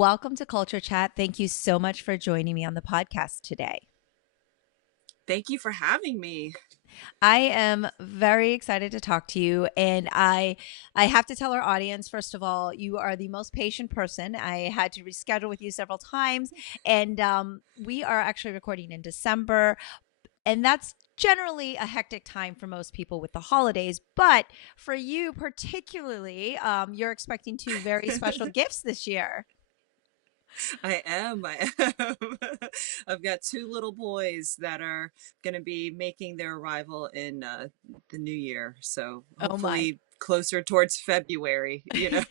welcome to Culture Chat. Thank you so much for joining me on the podcast today. Thank you for having me. I am very excited to talk to you, and I have to tell our audience, first of all, you are the most patient person. I had to reschedule with you several times, and we are actually recording in December, and that's generally a hectic time for most people with the holidays. But for you particularly, you're expecting two very special gifts this year. I am. I've got two little boys that are going to be making their arrival in the new year. So Oh my. hopefully closer towards February, you know.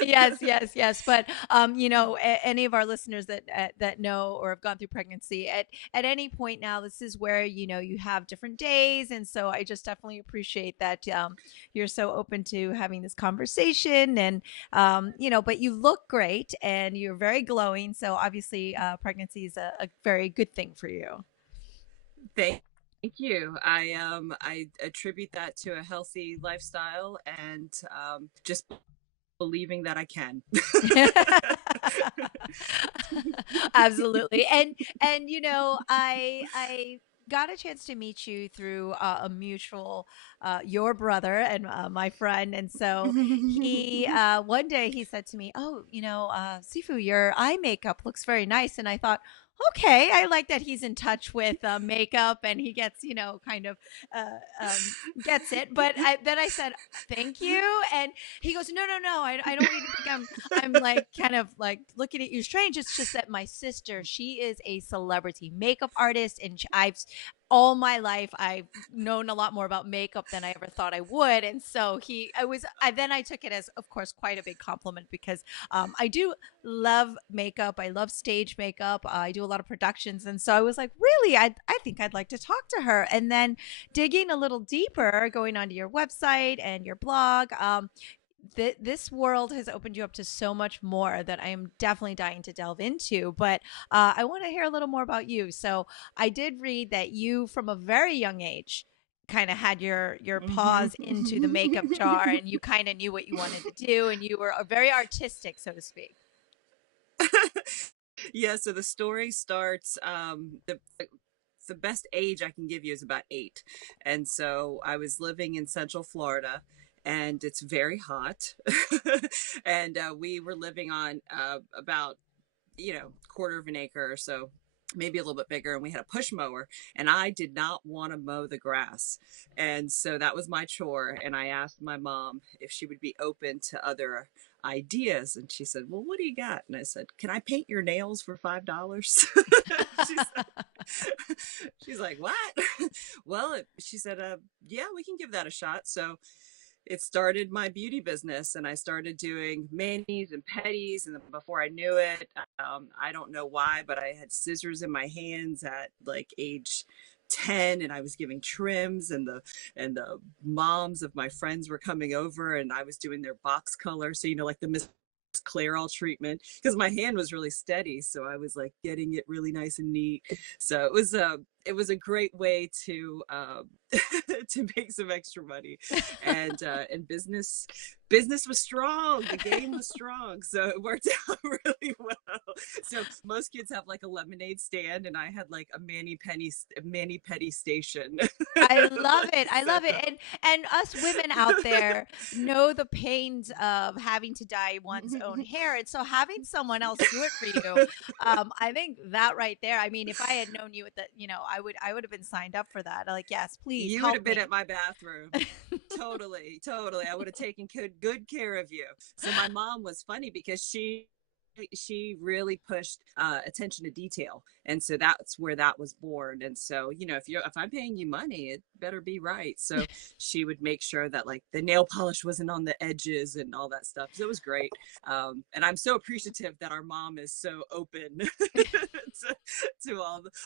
Yes. But any of our listeners that know or have gone through pregnancy at any point now, this is where you have different days, and so I just definitely appreciate that you're so open to having this conversation, and but you look great and you're very glowing. So obviously, pregnancy is a very good thing for you. Thank you. I attribute that to a healthy lifestyle and just believing that I can. Absolutely. And I got a chance to meet you through a mutual your brother and my friend, and so he one day he said to me, "Oh, Sifu, your eye makeup looks very nice." And I thought, okay, I like that he's in touch with makeup, and he gets kind of uh, gets it. But then I said thank you, and he goes, no, I don't want you to think I'm like kind of like looking at you strange. It's just that my sister, she is a celebrity makeup artist, and I've all my life I've known a lot more about makeup than I ever thought I would. And so I took it as, of course, quite a big compliment, because I do love makeup. I love stage makeup. I do a lot of productions. And so I was like, really, I think I'd like to talk to her. And then digging a little deeper, going onto your website and your blog, this world has opened you up to so much more that I am definitely dying to delve into. But I want to hear a little more about you. So I did read that you, from a very young age, kind of had your Mhm. paws into the makeup jar, and you kind of knew what you wanted to do, and you were very artistic, so to speak. Yeah, so the story starts the best age I can give you is about 8. And so I was living in Central Florida and it's very hot. And we were living on about, quarter of an acre or so, maybe a little bit bigger, and we had a push mower, and I did not want to mow the grass, and so that was my chore. And I asked my mom if she would be open to other ideas, and she said, well, what do you got? And I said, can I paint your nails for $5? she's, she's like, what? Well, she said, yeah, we can give that a shot. So it started my beauty business, and I started doing manis and pedis. And before I knew it, I don't know why, but I had scissors in my hands at like age 10, and I was giving trims, and the moms of my friends were coming over, and I was doing their box color. So, like the Miss Clairol treatment, because my hand was really steady. So I was like getting it really nice and neat. So it was a great way to to make some extra money, and business was strong, the game was strong, so it worked out really well. So most kids have like a lemonade stand, and I had like a mani petty station. I love it. I So love it. And us women out there know the pains of having to dye one's own hair. And so having someone else do it for you, I think that right there. I mean, if I had known you at the, I would have been signed up for that. Like, yes, please you would help have been me. at my bathroom. Totally. I would have taken good care of you. So my mom was funny because she really pushed attention to detail, and so that's where that was born. And so, if I'm paying you money, it better be right. So she would make sure that like the nail polish wasn't on the edges and all that stuff. So it was great. And I'm so appreciative that our mom is so open to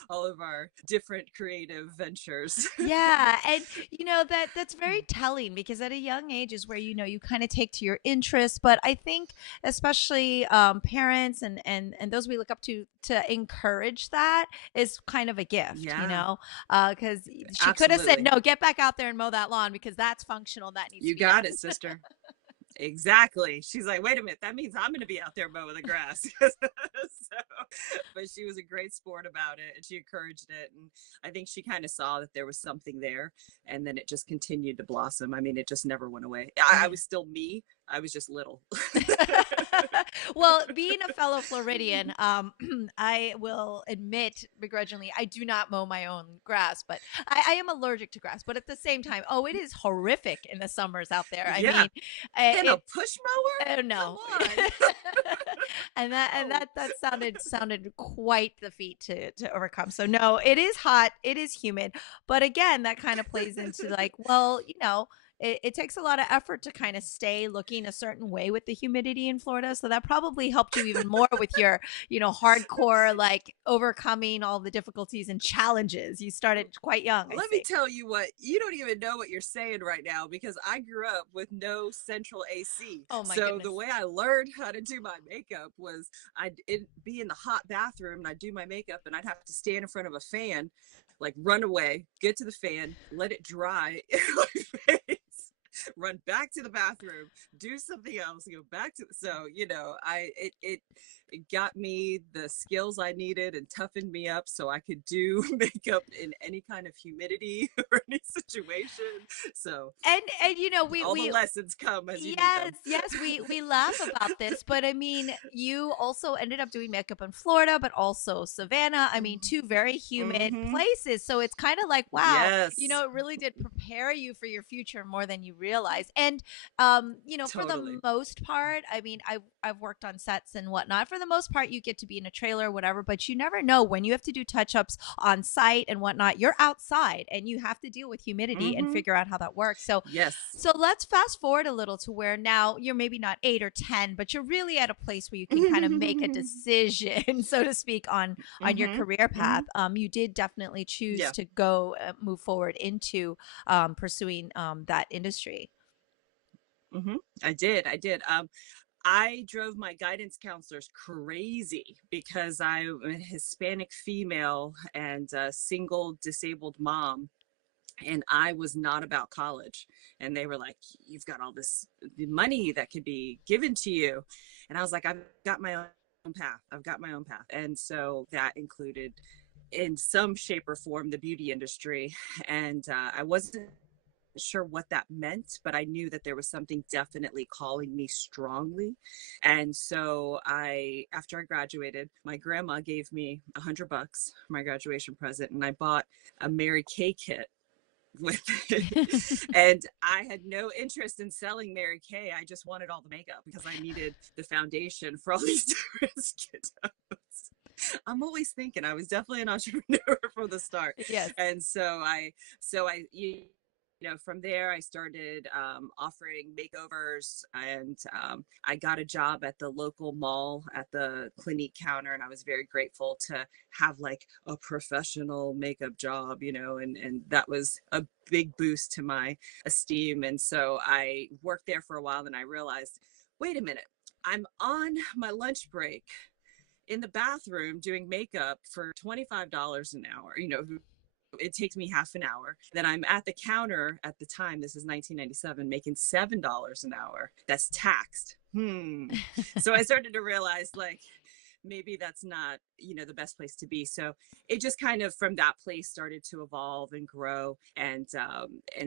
all of our different creative ventures. Yeah, and that's very telling, because at a young age is where you kind of take to your interests. But I think especially parents and those we look up to encourage that is kind of a gift, Yeah, because she could have said, absolutely. no, get back out there and mow that lawn, because that's functional, that needs to You be got done. it, sister. Exactly. She's like, wait a minute, that means I'm going to be out there mowing the grass. So, but she was a great sport about it and she encouraged it. And I think she kind of saw that there was something there. And then it just continued to blossom. I mean, it just never went away. I Yeah. was still me, I was just little. Well, being a fellow Floridian, I will admit begrudgingly, I do not mow my own grass, but I am allergic to grass. But at the same time, oh, it is horrific in the summers out there. I Yeah. mean, In a it's push mower? oh Come no. on. And No. that sounded quite the feat to overcome. So no, it is hot, it is humid, but again, that kind of plays into like, well, it takes a lot of effort to kind of stay looking a certain way with the humidity in Florida. So that probably helped you even more with your, hardcore, like overcoming all the difficulties and challenges. You started quite young, I Let me see. tell you what, you don't even know what you're saying right now because I grew up with no central AC. Oh my So the goodness. way I learned how to do my makeup was I'd be in the hot bathroom and I'd do my makeup and I'd have to stand in front of a fan, like run away, get to the fan, let it dry in my face, run back to the bathroom, do something else, go back to, so, it got me the skills I needed and toughened me up so I could do makeup in any kind of humidity or any situation. So And we all the we lessons come as you need yes, them. yes, we laugh about this, but I mean, you also ended up doing makeup in Florida, but also Savannah. I mean, two very humid Mm-hmm. places. So it's kind of like, wow, Yes, it really did prepare you for your future more than you realize. And for the totally. most part, I mean, I've worked on sets and whatnot. For the most part, you get to be in a trailer, whatever, but you never know when you have to do touch-ups on site and whatnot. You're outside and you have to deal with humidity and Mm-hmm. figure out how that works. So Yes. so let's fast forward a little to where now you're maybe not 8 or 10, but you're really at a place where you can kind of make a decision, so to speak, on your Mm-hmm. career Mm-hmm. path. You did definitely choose Yeah. to go move forward into pursuing that industry. Mm-hmm. I did. I drove my guidance counselors crazy because I'm a Hispanic female and a single disabled mom. And I was not about college. And they were like, you've got all this money that could be given to you. And I was like, I've got my own path. I've got my own path. And so that included, in some shape or form, the beauty industry. And I wasn't sure what that meant, but I knew that there was something definitely calling me strongly. And so after I graduated, my grandma gave me $100 for my graduation present, and I bought a Mary Kay kit with it. And I had no interest in selling Mary Kay. I just wanted all the makeup because I needed the foundation for all these different skin tones. I'm always thinking I was definitely an entrepreneur from the start. Yes. And from there, I started offering makeovers, and I got a job at the local mall at the Clinique counter, and I was very grateful to have like a professional makeup job, and that was a big boost to my esteem. And so I worked there for a while, and I realized, wait a minute, I'm on my lunch break in the bathroom doing makeup for $25 an hour. It takes me half an hour. Then I'm at the counter at the time, this is 1997, making $7 an hour. That's taxed. So I started to realize, like, maybe that's not, the best place to be. So it just kind of from that place started to evolve and grow. And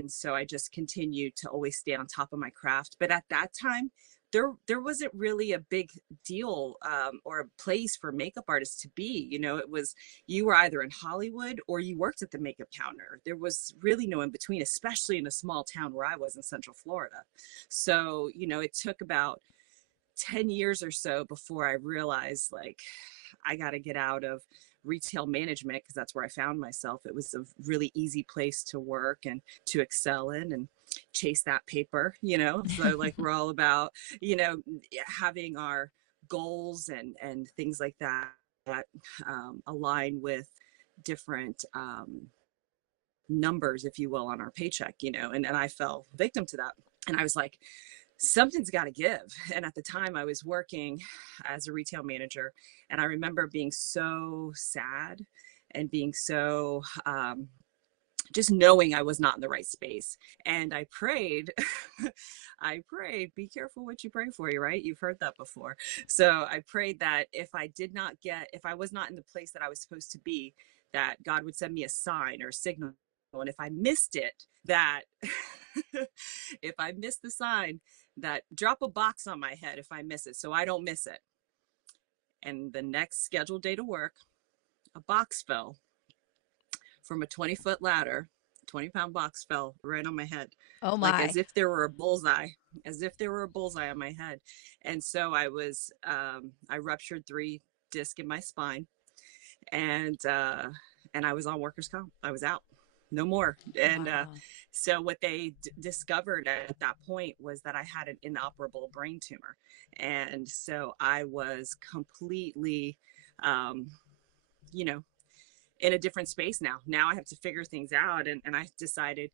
so I just continued to always stay on top of my craft. But at that time, there wasn't really a big deal or a place for makeup artists to be. It was, you were either in Hollywood or you worked at the makeup counter. There was really no in between, especially in a small town where I was in Central Florida. So it took about 10 years or so before I realized, like, I got to get out of retail management because that's where I found myself. It was a really easy place to work and to excel in and chase that paper, So like we're all about, having our goals and things like that align with different numbers, if you will, on our paycheck, and I fell victim to that. And I was like, something's got to give. And at the time I was working as a retail manager, and I remember being so sad and being so just knowing I was not in the right space. And I prayed, I prayed, be careful what you pray for, you right? You've heard that before. So I prayed that if I was not in the place that I was supposed to be, that God would send me a sign or a signal. And if I missed it, that if I missed the sign, that drop a box on my head if I miss it so I don't miss it. And the next scheduled day to work, a box fell from a 20-foot ladder. 20-pound box fell right on my head, Oh like as my. if there were a bullseye, as if there were a bullseye on my head. And so I ruptured 3 discs in my spine, and I was on workers' comp. I was out, no more. And Wow. so what they discovered at that point was that I had an inoperable brain tumor, and so I was completely, um, you know, in a different space now. Now I have to figure things out. And I decided,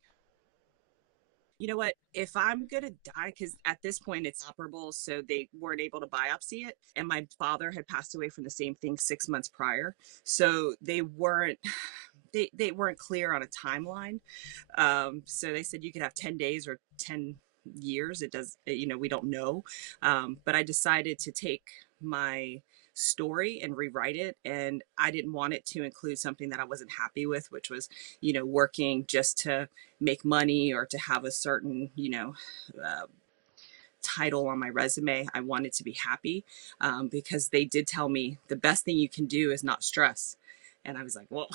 you know what, if I'm going to die, because at this point it's operable, so they weren't able to biopsy it. And my father had passed away from the same thing 6 months prior. So they weren't clear on a timeline. So they said you could have 10 days or 10 years. It does, we don't know. But I decided to take my story and rewrite it. And I didn't want it to include something that I wasn't happy with, which was, working just to make money or to have a certain, title on my resume. I wanted to be happy, because they did tell me the best thing you can do is not stress. And I was like, well,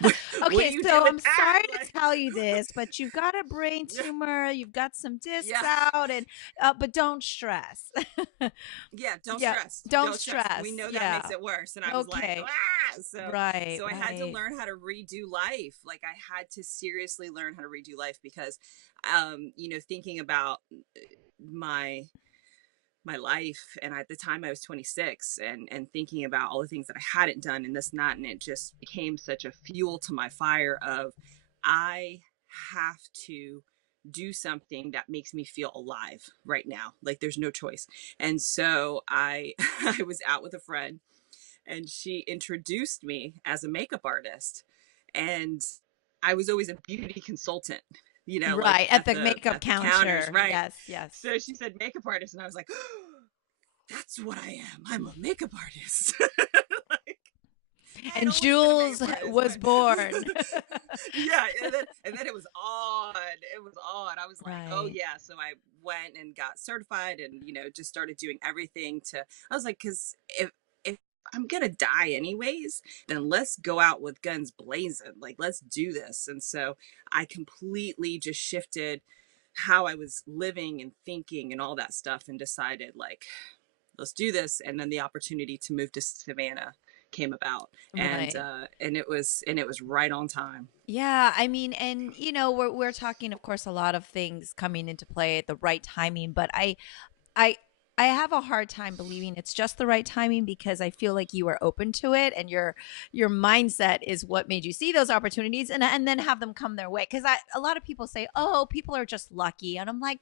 what do Okay, you do so with I'm that? sorry to Like, tell you this, but you've got a brain tumor, you've got some discs yeah, out, and but don't stress. yeah, don't Yeah, stress. don't Don't stress. We stress. know that makes Yeah. it worse. And I was like, Okay. ah, so, Right, so I had to right. learn how to redo life. Like I had to seriously learn how to redo life because, thinking about my my life, and at the time I was 26, and thinking about all the things that I hadn't done and this and that, and it just became such a fuel to my fire of I have to do something that makes me feel alive right now, like there's no choice. And so I I was out with a friend, and she introduced me as a makeup artist. And I was always a beauty consultant, like Right, at at the the makeup at the counters, counter. right? Yes, yes. So she said makeup artist, and I was like, that's what I am. I'm a makeup artist. Like, I had And always been a Jules makeup artist, was but born. yeah, and then it was odd. It was odd. I was like, oh Right. yeah. So I went and got certified, and just started doing everything to. I was like, because if I'm gonna die anyways, then let's go out with guns blazing. Like, let's do this. And so I completely just shifted how I was living and thinking and all that stuff, and decided like, let's do this. And then the opportunity to move to Savannah came about, and Right. it was right on time. Yeah, I mean, and we're talking, of course, a lot of things coming into play at the right timing, but I I have a hard time believing it's just the right timing because I feel like you were open to it and your mindset is what made you see those opportunities and then have them come their way. Because a lot of people say, oh, people are just lucky, and I'm like,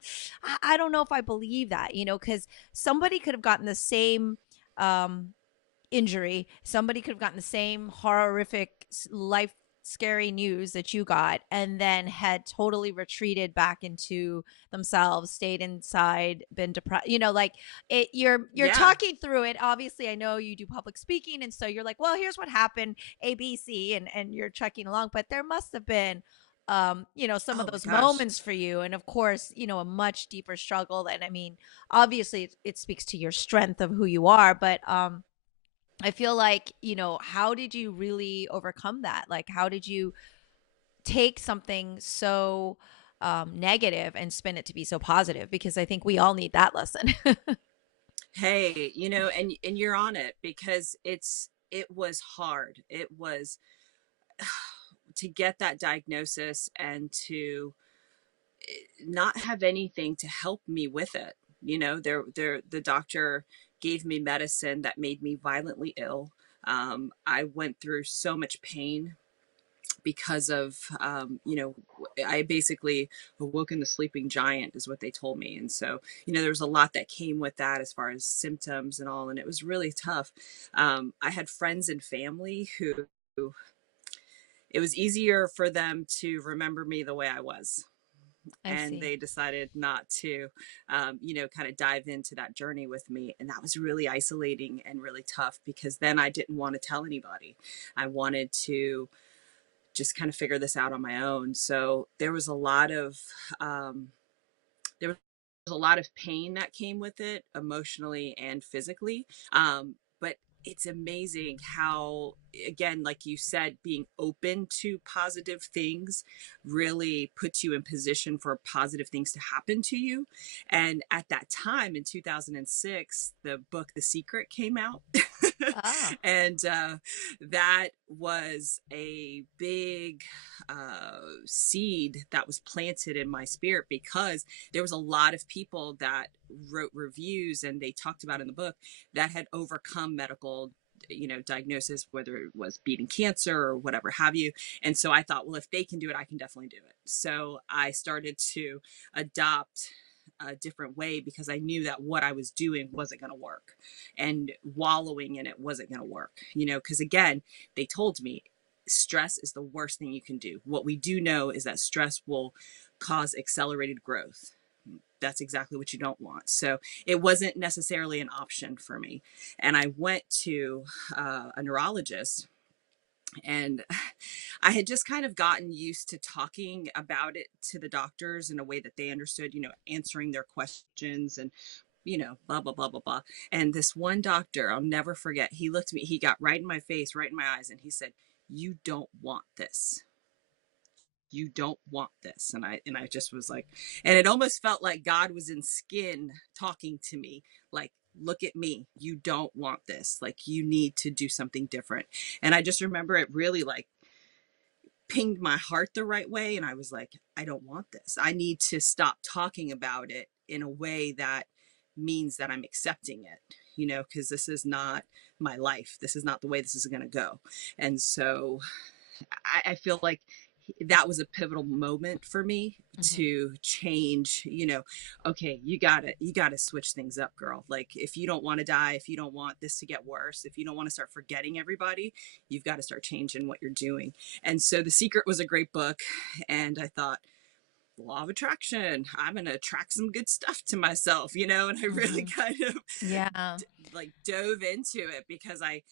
I don't know if I believe that, because somebody could have gotten the same um injury. Somebody could have gotten the same horrific life scary news that you got and then had totally retreated back into themselves, stayed inside, been depressed. Like you're Yeah. talking through it. Obviously, I know you do public speaking, and so you're like, well, here's what happened, ABC, and you're checking along, but there must have been some of Oh my those gosh. moments for you, and of course, a much deeper struggle. And I mean, obviously it speaks to your strength of who you are, but I feel like, how did you really overcome that? Like, how did you take something so negative and spin it to be so positive? Because I think we all need that lesson. Hey, and you're on it, because it was hard. It was to get that diagnosis and to not have anything to help me with it. The doctor gave me medicine that made me violently ill. I went through so much pain because of, I basically awoke in the sleeping giant, is what they told me. And so, there was a lot that came with that as far as symptoms and all, and it was really tough. I had friends and family who it was easier for them to remember me the way I was. I And see. they decided not to, kind of dive into that journey with me. And that was really isolating and really tough, because then I didn't want to tell anybody. I wanted to just kind of figure this out on my own. So there was a lot of, there was a lot of pain that came with it, emotionally and physically. But it's amazing how, again, like you said, being open to positive things really puts you in position for positive things to happen to you. And at that time in 2006, the book The Secret came out. Ah. And that was a big seed that was planted in my spirit, because there was a lot of people that wrote reviews, and they talked about in the book that had overcome medical, diagnosis, whether it was beating cancer or whatever have you. And so I thought, well, if they can do it, I can definitely do it. So I started to adopt a different way, because I knew that what I was doing wasn't going to work, and wallowing in it wasn't going to work, because again, they told me stress is the worst thing you can do. What we do know is that stress will cause accelerated growth. That's exactly what you don't want. So it wasn't necessarily an option for me. And I went to a neurologist, and I had just kind of gotten used to talking about it to the doctors in a way that they understood, answering their questions and, blah, blah, blah, blah, blah. And this one doctor, I'll never forget, he looked at me, he got right in my face, right in my eyes, and he said, "You don't want this. You don't want this." And I just was like, and it almost felt like God was in skin talking to me, like, "Look at me. You don't want this. Like, you need to do something different." And I just remember it really like pinged my heart the right way. And I was like, I don't want this. I need to stop talking about it in a way that means that I'm accepting it, because this is not my life. This is not the way this is going to go. And so I feel like that was a pivotal moment for me Hmm. to change, okay, you gotta switch things up, girl. Like, if you don't want to die, if you don't want this to get worse, if you don't want to start forgetting everybody, you've got to start changing what you're doing. And so The Secret was a great book. And I thought, law of attraction, I'm going to attract some good stuff to myself, and I really Hmm. kind of Yeah. like dove into it, because I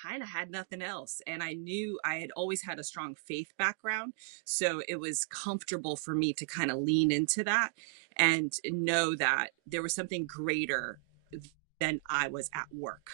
kind of had nothing else, and I knew I had always had a strong faith background, so it was comfortable for me to kind of lean into that and know that there was something greater than I was at work,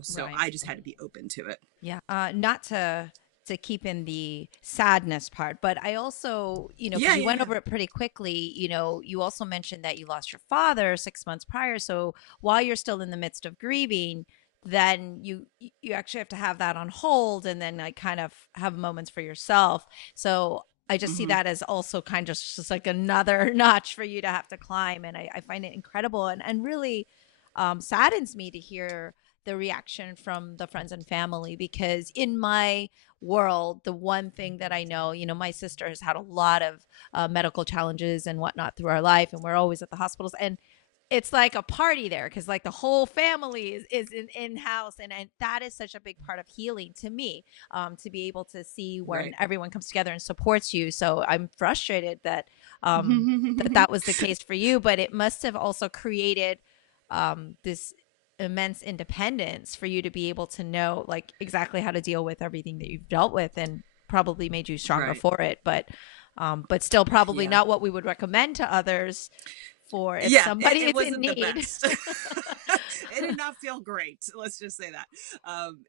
so Right. I just had to be open to it. Yeah. Not to keep in the sadness part, but I also, because Yeah, you yeah, went yeah. over it pretty quickly, you also mentioned that you lost your father 6 months prior. So while you're still in the midst of grieving, then you actually have to have that on hold, and then like kind of have moments for yourself. So I just see Mm-hmm. that as also kind of just like another notch for you to have to climb. And I find it incredible, and really saddens me to hear the reaction from the friends and family, because in my world, the one thing that I know, my sister has had a lot of medical challenges and whatnot through our life, and we're always at the hospitals, and it's like a party there, because like the whole family is in house, and that is such a big part of healing to me, to be able to see when Right. everyone comes together and supports you. So I'm frustrated that that was the case for you, but it must have also created this immense independence for you to be able to know like exactly how to deal with everything that you've dealt with, and probably made you stronger Right. for it. But still probably Yeah. not what we would recommend to others for if Yeah, somebody it is in wasn't the need. best. It did not feel great. Let's just say that.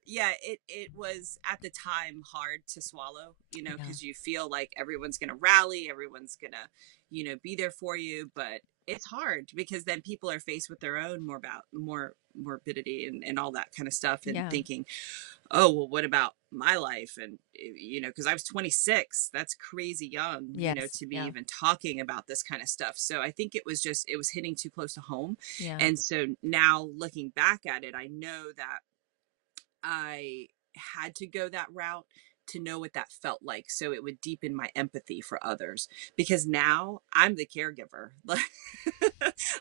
Yeah, it was at the time hard to swallow, Yeah. because you feel like everyone's gonna rally, everyone's gonna, be there for you, but it's hard, because then people are faced with their own more morbidity and all that kind of stuff, and Yeah. thinking, oh, well, what about my life? And, because I was 26, that's crazy young, Yes. to be Yeah. even talking about this kind of stuff. So I think it was hitting too close to home. Yeah. And so now looking back at it, I know that I had to go that route to know what that felt like, so it would deepen my empathy for others, because now I'm the caregiver.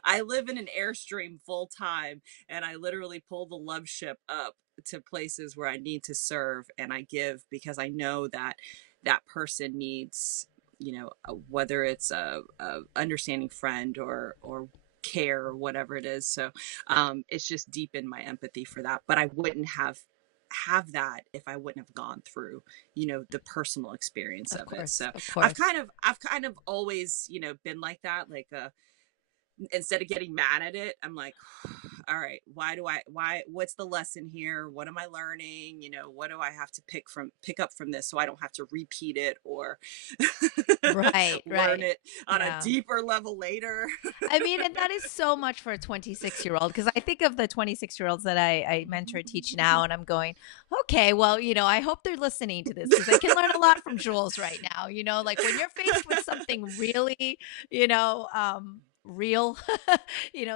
I live in an airstream full time, and I literally pull the love ship up to places where I need to serve, and I give, because I know that that person needs, whether it's a understanding friend or care or whatever it is. So it's just deepened my empathy for that. But I wouldn't have that if I wouldn't have gone through, the personal experience Of of it. course, So of I've course. kind of I've kind of always, been like that. Like instead of getting mad at it, I'm like, all right, what's the lesson here? What am I learning? What do I have to pick up from this so I don't have to repeat it or Right, learn right. it on a Yeah. deeper level later? I mean, and that is so much for a 26-year-old, because I think of the 26-year-olds that I mentor and teach now, and I'm going, okay, well, I hope they're listening to this because they can learn a lot from Jules right now. Like when you're faced with something really, real,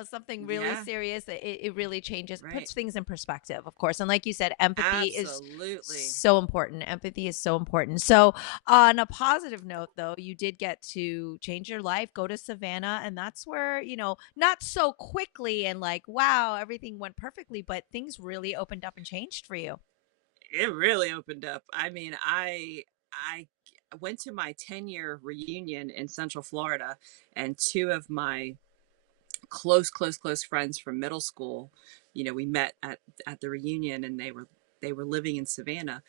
something really Yeah, serious, it really changes, right. puts things in perspective, of course. And like you said, empathy is Absolutely. so important. Empathy is so important. So, on a positive note, though, you did get to change your life, go to Savannah, and that's where, not so quickly and like, wow, everything went perfectly, but things really opened up and changed for you. It really opened up. I mean, I went to my 10-year reunion in Central Florida, and two of my close friends from middle school, we met at the reunion, and they were living in Savannah.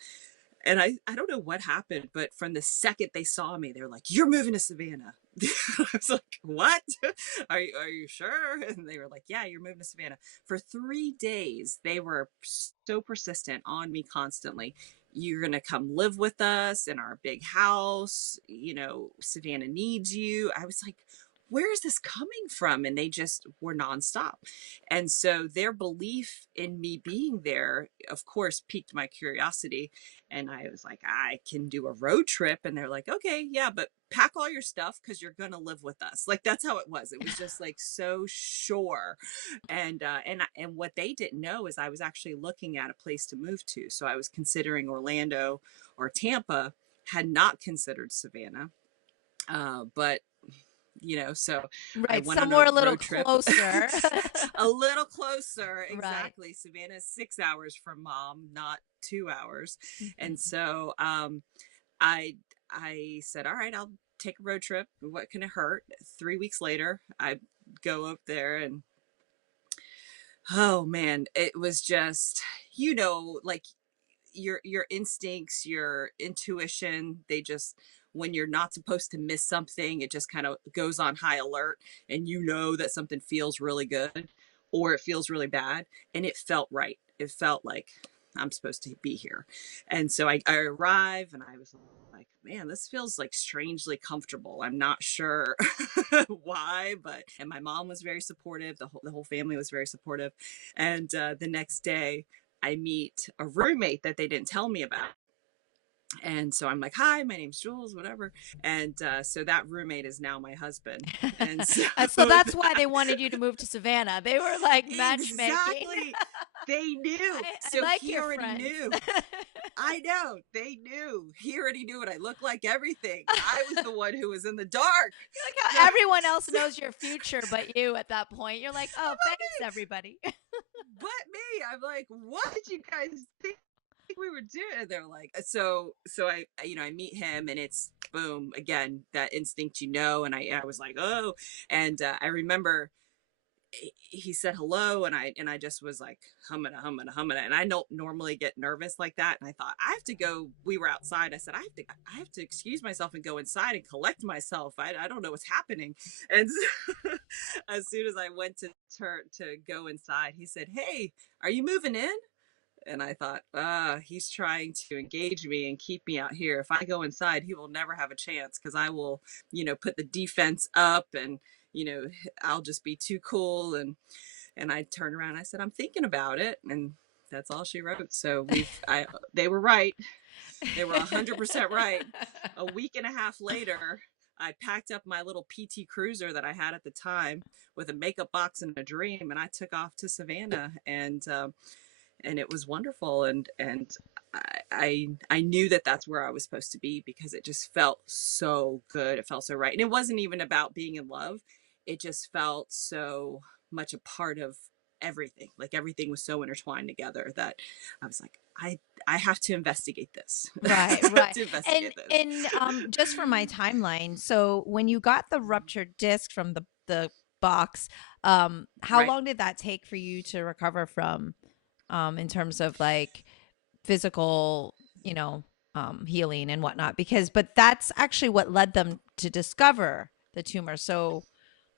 And I don't know what happened, but from the second they saw me, they were like, "You're moving to Savannah." I was like, "What? Are you sure?" And they were like, "Yeah, you're moving to Savannah." For 3 days, they were so persistent on me constantly. You're gonna come live with us in our big house. Savannah needs you. I was like, where is this coming from? And they just were nonstop. And so their belief in me being there, of course, piqued my curiosity. And I was like, I can do a road trip. And they're like, okay, yeah, but pack all your stuff because you're going to live with us. Like, that's how it was. It was just like so sure. And what they didn't know is I was actually looking at a place to move to. So I was considering Orlando or Tampa, had not considered Savannah. But so I Right. went on a Somewhere a little road trip. closer. A little closer, Right. exactly. Savannah's 6 hours from mom, not 2 hours. And Mhm. so I said, all right, I'll take a road trip. What can it hurt? 3 weeks later, I go up there, and oh man, it was just, like your instincts, your intuition, they just, when you're not supposed to miss something, it just kind of goes on high alert, and that something feels really good or it feels really bad, and it felt right. It felt like I'm supposed to be here. And so I arrive, and I was like, man, this feels like strangely comfortable. I'm not sure why, but and my mom was very supportive. The whole family was very supportive. And the next day I meet a roommate that they didn't tell me about. And so I'm like, hi, my name's Jules, whatever. And so that roommate is now my husband. And so And so that's why they wanted you to move to Savannah. They were like matchmaking. exactly, they knew. I So like he your already friends. knew. I know, they knew. He already knew what I looked like, everything. I was the one who was in the dark. You like So, how everyone else so knows your future but you at that point. You're like, oh, thanks, everybody. but me, I'm like, what did you guys think we were doing? And they're like, so I meet him, and it's boom again, that instinct, and I was like, oh. And I remember he said hello, and I just was like humming, and I don't normally get nervous like that. And I thought, I have to go. We were outside. I said, I have to excuse myself and go inside and collect myself. I don't know what's happening. And so, as soon as I went to go inside, he said, hey, are you moving in? And I thought, he's trying to engage me and keep me out here. If I go inside, he will never have a chance, because I will, put the defense up, and, you know, I'll just be too cool. And I turned around, and I said, I'm thinking about it. And that's all she wrote. So they were right. They were 100% right. A week and a half later, I packed up my little PT Cruiser that I had at the time with a makeup box and a dream, and I took off to Savannah. And it was wonderful. And I knew that that's where I was supposed to be, because it just felt so good. It felt so right. And it wasn't even about being in love. It just felt so much a part of everything. Like everything was so intertwined together that I was like, I I have to investigate this. Right, I have right. to investigate this. Just for my timeline, so when you got the ruptured disc from the box, how Right. long did that take for you to recover from, in terms of like physical, you know, healing and whatnot? Because, but that's actually what led them to discover the tumor. So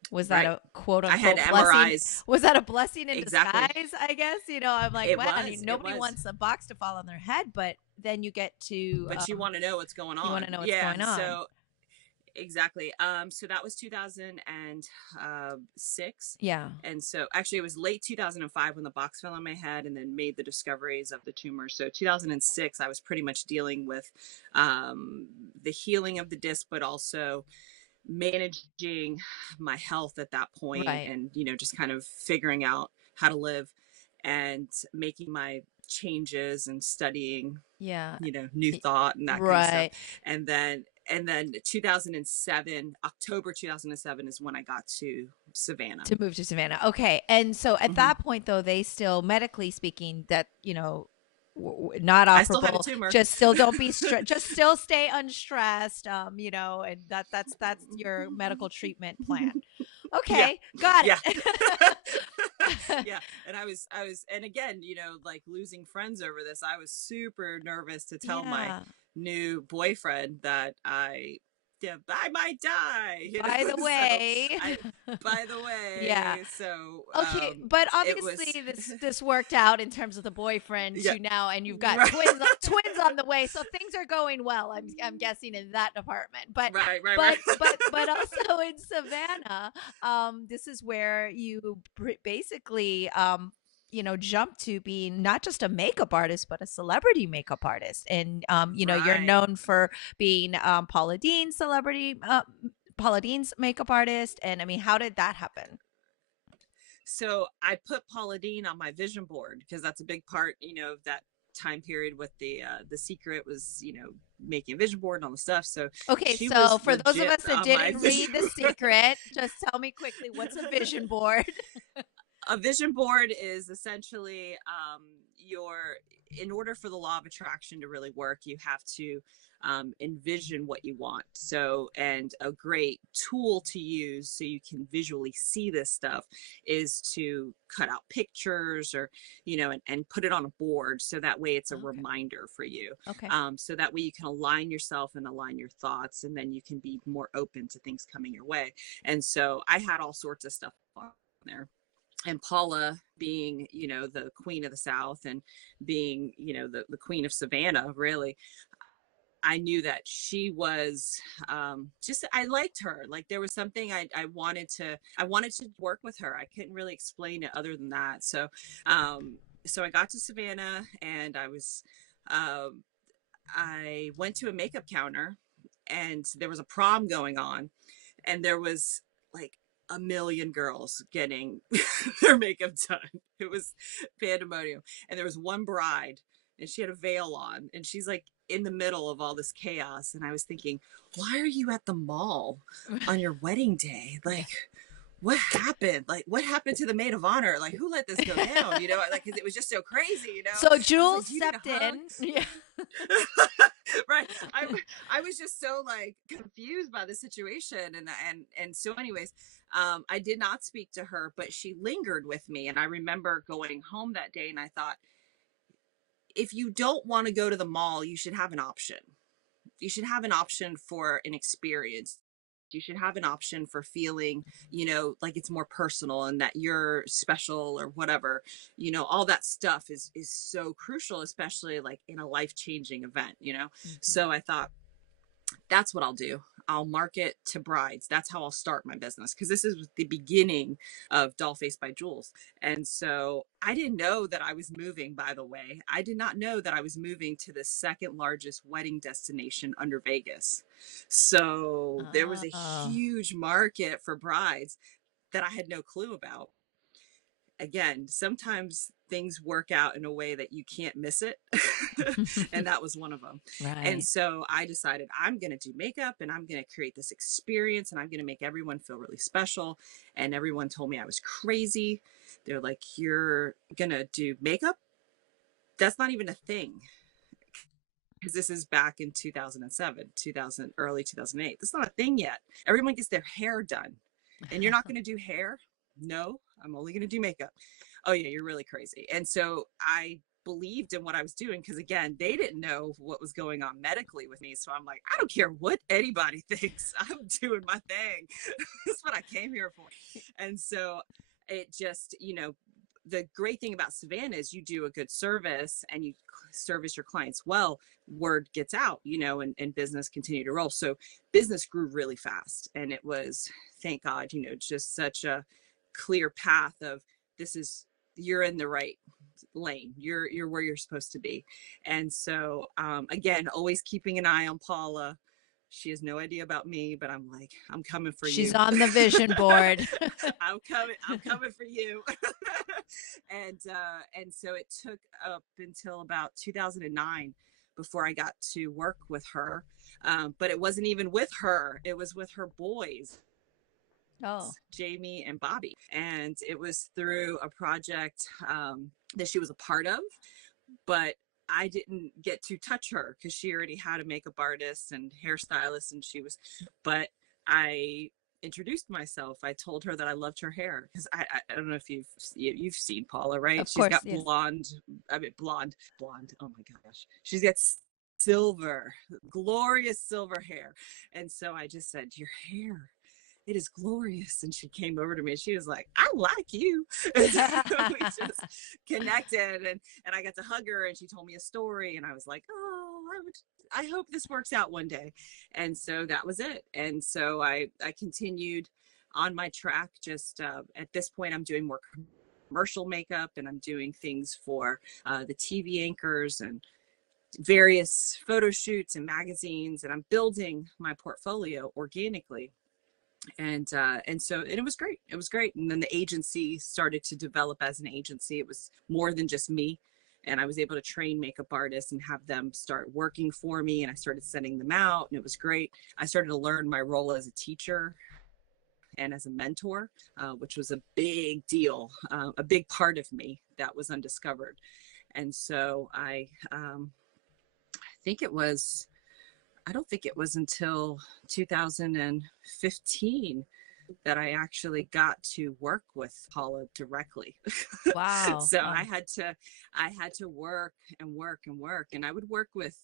was that Right. a quote I had unquote blessing? MRIs. Was that a blessing in Exactly. disguise? I guess, I'm like, It man, was. It nobody was. wants a box to fall on their head, but then you get to, But you want to know what's going you want on. to know what's Yeah. going on. So exactly. So that was 2006. Yeah. And so actually it was late 2005 when the box fell on my head and then made the discoveries of the tumor. So 2006, I was pretty much dealing with the healing of the disc, but also managing my health at that point Right. and, just kind of figuring out how to live and making my changes and studying, Yeah. new thought and that kind of stuff. Right. And then 2007, October 2007 is when I got to Savannah. To move to Savannah. Okay. And so at Hmm. that point, though, they still, medically speaking, that, not I still had a operable. tumor. Just still don't be stressed. Just still stay unstressed. And that's your medical treatment plan. Yeah. Okay, got Yeah. it. Yeah. And and again, like losing friends over this, I was super nervous to tell my Yeah. new boyfriend that yeah, I might die, By the so way. I, by the Yeah. way, so Okay, but it obviously was, this worked out in terms of the boyfriend yeah, to now, and you've got right, twins on the way, so things are going well. I'm guessing in that department, but right, right, but but right. but also in Savannah, this is where you basically jump to being not just a makeup artist but a celebrity makeup artist, and you're Right. known for being Paula Dean celebrity. Paula Dean's makeup artist, and I mean, how did that happen? So I put Paula Dean on my vision board because that's a big part, of that time period with the secret was, making a vision board and all the stuff. So Okay, she so was for those of legit us that on my didn't vision read The board. Secret, just tell me quickly, what's a vision board? A vision board is essentially your in order for the law of attraction to really work, you have to envision what you want. So, and a great tool to use so you can visually see this stuff is to cut out pictures or, and put it on a board. So that way it's a Okay. reminder for you. Okay. So that way you can align yourself and align your thoughts, and then you can be more open to things coming your way. And so I had all sorts of stuff on there, and Paula being, the queen of the South and being, the queen of Savannah, really, I knew that she was just, I liked her. Like there was something I wanted to work with her. I couldn't really explain it other than that. So I got to Savannah and um, I went to a makeup counter and there was a prom going on and there was like a million girls getting their makeup done. It was pandemonium. And there was one bride and she had a veil on and she's like in the middle of all this chaos. And I was thinking, why are you at the mall on your wedding day? Like, what happened? Like, what happened to the maid of honor? Like, who let this go down? Like, 'cause it was just so crazy, So I was like, Jules do you need a stepped hug? in. Yeah. Right. I was just so like confused by the situation, and so anyways, I did not speak to her, but she lingered with me, and I remember going home that day, and I thought, if you don't want to go to the mall, you should have an option. You should have an option for an experience. You should have an option for feeling, like it's more personal and that you're special or whatever. All that stuff is so crucial, especially like in a life-changing event. Mhm. So I thought, that's what I'll do. I'll market to brides. That's how I'll start my business, because this is the beginning of Dollface by Jules. And so I didn't know that I was moving, by the way. I did not know that I was moving to the second largest wedding destination under Vegas. So there was a Oh. huge market for brides that I had no clue about. Again, sometimes things work out in a way that you can't miss it. And that was one of them. And Right. so I decided I'm going to do makeup and I'm going to create this experience and I'm going to make everyone feel really special. And everyone told me I was crazy. They're like, you're going to do makeup? that's not even a thing, because this is back in 2007, 2000, early 2008. That's not a thing yet. Everyone gets their hair done. And you're not going to do hair? No, I'm only going to do makeup. Oh, yeah, you're really crazy. And so I believed in what I was doing because, again, they didn't know what was going on medically with me. So I'm like, I don't care what anybody thinks. I'm doing my thing. That's what I came here for. And so it just, the great thing about Savannah is you do a good service and you service your clients well, word gets out, and business continued to roll. So business grew really fast. And it was, thank God, just such a clear path of you're in the right lane. You're where you're supposed to be. And so, again, always keeping an eye on Paula. She has no idea about me, but I'm like, I'm coming for She's you. on the vision board. I'm coming for you. And so it took up until about 2009 before I got to work with her. But it wasn't even with her. It was with her boys, Oh, Jamie and Bobby. And it was through a project that she was a part of, but I didn't get to touch her because she already had a makeup artist and hairstylist, and but I introduced myself. I told her that I loved her hair because I don't know if you've seen Paula, right? of She's course, got yes. blonde. Oh my gosh, she's got silver, glorious silver hair. And so I just said, your hair, it is glorious. And she came over to me and she was like, I like you. And so we just connected, and I got to hug her, and she told me a story, and I was like, oh, I hope this works out one day. And so that was it. And so I continued on my track. Just at this point, I'm doing more commercial makeup, and I'm doing things for the TV anchors and various photo shoots and magazines, and I'm building my portfolio organically. And so it was great. It was great. And then the agency started to develop as an agency. It was more than just me. And I was able to train makeup artists and have them start working for me. And I started sending them out, and it was great. I started to learn my role as a teacher and as a mentor, which was a big deal, a big part of me that was undiscovered. And so think it was, I don't think it was until 2015 that I actually got to work with Paula directly. Wow. So I had to work and work and work, and I would work with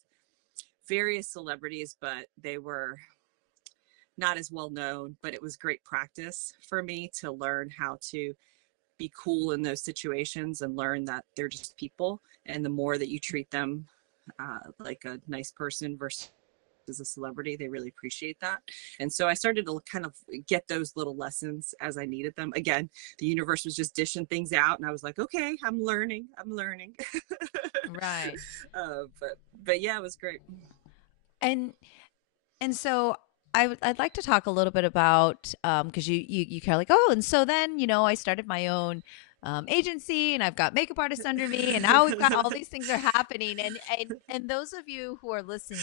various celebrities, but they were not as well known. But it was great practice for me to learn how to be cool in those situations and learn that they're just people, and the more that you treat them like a nice person versus as a celebrity, they really appreciate that. And so I started to kind of get those little lessons as I needed them. Again, the universe was just dishing things out, and I was like, okay, I'm learning. Right. But yeah, it was great. And so I'd like to talk a little bit about because you kind of like, oh, and so then I started my own agency, and I've got makeup artists under me, and now we've got all these things are happening, and those of you who are listening,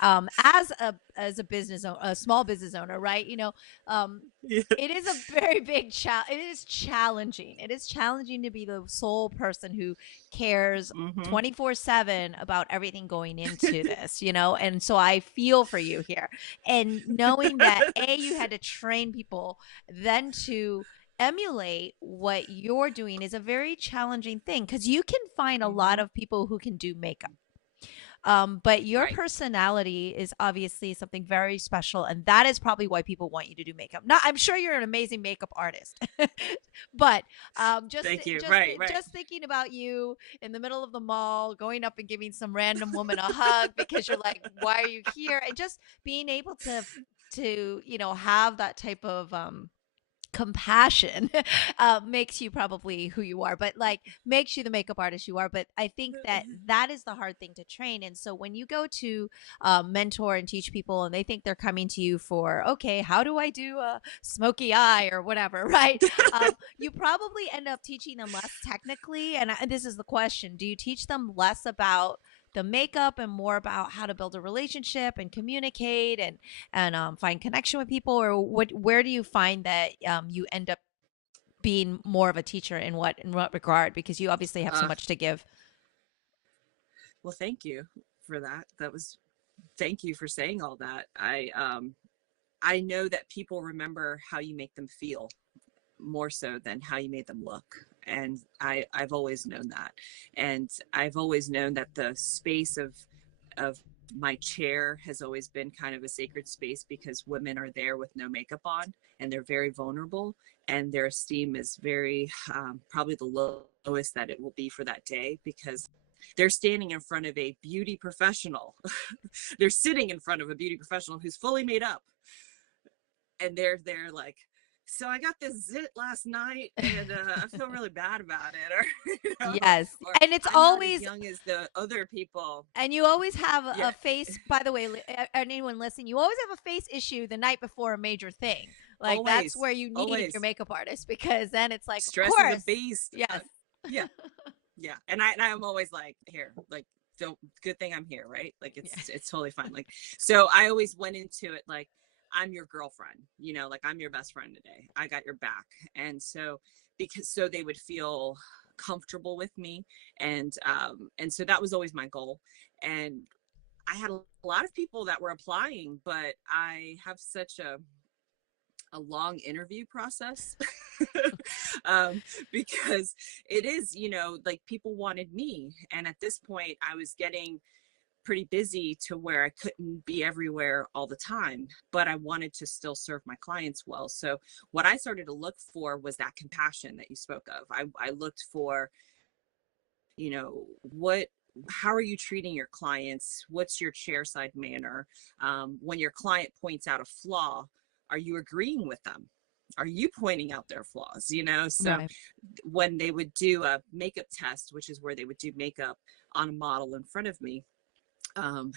as a business owner, a small business owner, right? Yeah. It is a very big challenge. It is challenging. It is challenging to be the sole person who cares Mm-hmm. 24/7 about everything going into this, and so I feel for you here. And knowing that you had to train people, then to emulate what you're doing is a very challenging thing, because you can find a lot Mm-hmm. of people who can do makeup. But your Right. personality is obviously something very special, and that is probably why people want you to do makeup. Not, I'm sure you're an amazing makeup artist, but Thank you. Right. just thinking about you in the middle of the mall, going up and giving some random woman a hug because you're like, "Why are you here?" And just being able to have that type of compassion makes you probably who you are, but like makes you the makeup artist you are. But I think that that is the hard thing to train. And so when you go to mentor and teach people, and they think they're coming to you for, okay, how do I do a smoky eye or whatever, right? You probably end up teaching them less technically. And this is the question: do you teach them less about the makeup and more about how to build a relationship and communicate and find connection with people? Or where do you find that you end up being more of a teacher in what regard? Because you obviously have so Uh, much to give. Well, thank you for that. Thank you for saying all that. I know that people remember how you make them feel more so than how you made them look. And I've always known that. And I've always known that the space of my chair has always been kind of a sacred space, because women are there with no makeup on, and they're very vulnerable, and their esteem is very probably the lowest that it will be for that day, because they're standing in front of a beauty professional. They're sitting in front of a beauty professional who's fully made up, and they're like, so I got this zit last night, and I feel really bad about it, or Yes. or And it's I'm not as always, young as the other people. and you always have Yeah, a face, by the way, anyone listening, you always have a face issue the night before a major thing. Like, that's always, where you need your always. makeup artist, because then it's like, of Stress is a course. beast. Yes. Yeah, yeah, and I'm always like, here, like, don't, good thing I'm here, right? Like, Yeah. it's totally fine. Like, so I always went into it like, I'm your girlfriend, like, I'm your best friend today. I got your back. And so, because so they would feel comfortable with me, and so that was always my goal. And I had a lot of people that were applying, but I have such a long interview process. um, because it is, like, people wanted me. And at this point, I was getting pretty busy to where I couldn't be everywhere all the time, but I wanted to still serve my clients well. So what I started to look for was that compassion that you spoke of. I looked for, what, how are you treating your clients? What's your chairside manner? When your client points out a flaw, are you agreeing with them? Are you pointing out their flaws? So Right. when they would do a makeup test, which is where they would do makeup on a model in front of me, um,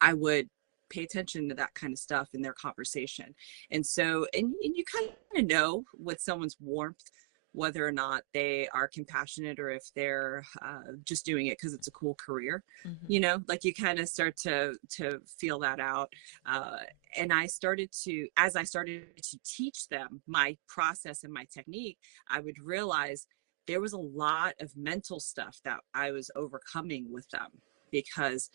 I would pay attention to that kind of stuff in their conversation. And so, and you kind of know with someone's warmth, whether or not they are compassionate, or if they're just doing it because it's a cool career. Hmm. Like, you kind of start to feel that out. uh, and as I started to teach them my process and my technique, I would realize there was a lot of mental stuff that I was overcoming with them, because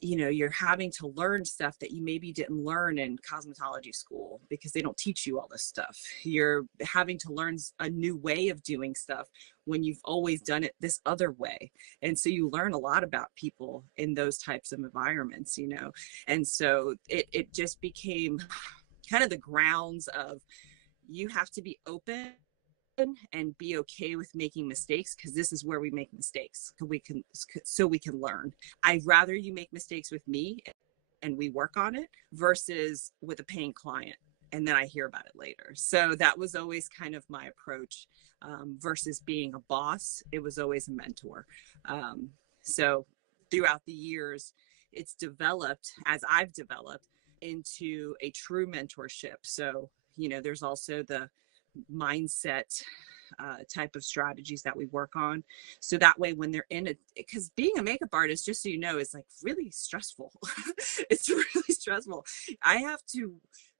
you're having to learn stuff that you maybe didn't learn in cosmetology school, because they don't teach you all this stuff. You're having to learn a new way of doing stuff when you've always done it this other way. And so you learn a lot about people in those types of environments. And so it just became kind of the grounds of, you have to be open and be okay with making mistakes, because this is where we make mistakes, so we can learn. I'd rather you make mistakes with me and we work on it, versus with a paying client and then I hear about it later. So that was always kind of my approach. Versus being a boss, it was always a mentor. So throughout the years, it's developed, as I've developed, into a true mentorship. So there's also the mindset type of strategies that we work on. So that way, when they're in it, because being a makeup artist, just so you know, is like really stressful. It's really stressful. I have to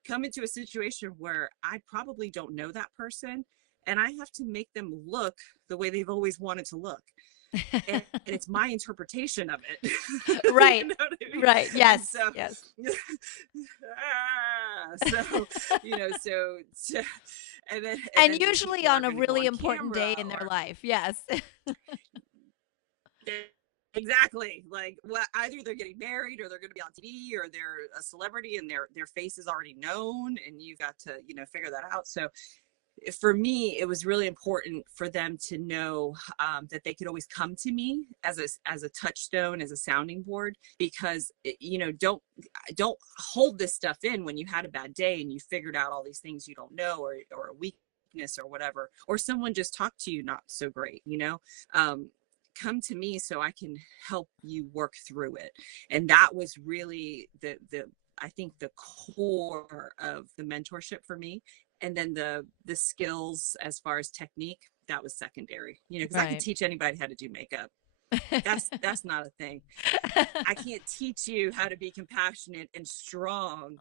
come into a situation where I probably don't know that person, and I have to make them look the way they've always wanted to look. And it's my interpretation of it. You Right. know what I mean? Right. And Yes. so, Yes. so, and And then these usually people are on a going to go really on important day camera, in their or life. Yes. exactly, like, what, either they're getting married, or they're going to be on TV, or they're a celebrity and their face is already known, and you've got to figure that out. So for me, it was really important for them to know that they could always come to me as a touchstone, as a sounding board, because don't hold this stuff in when you had a bad day and you figured out all these things you don't know, or a weakness or whatever, or someone just talked to you not so great. Come to me so I can help you work through it. And that was really the I think the core of the mentorship for me. And then the skills as far as technique, that was secondary, because I could Right. teach anybody how to do makeup. That's not a thing. I can't teach you how to be compassionate and strong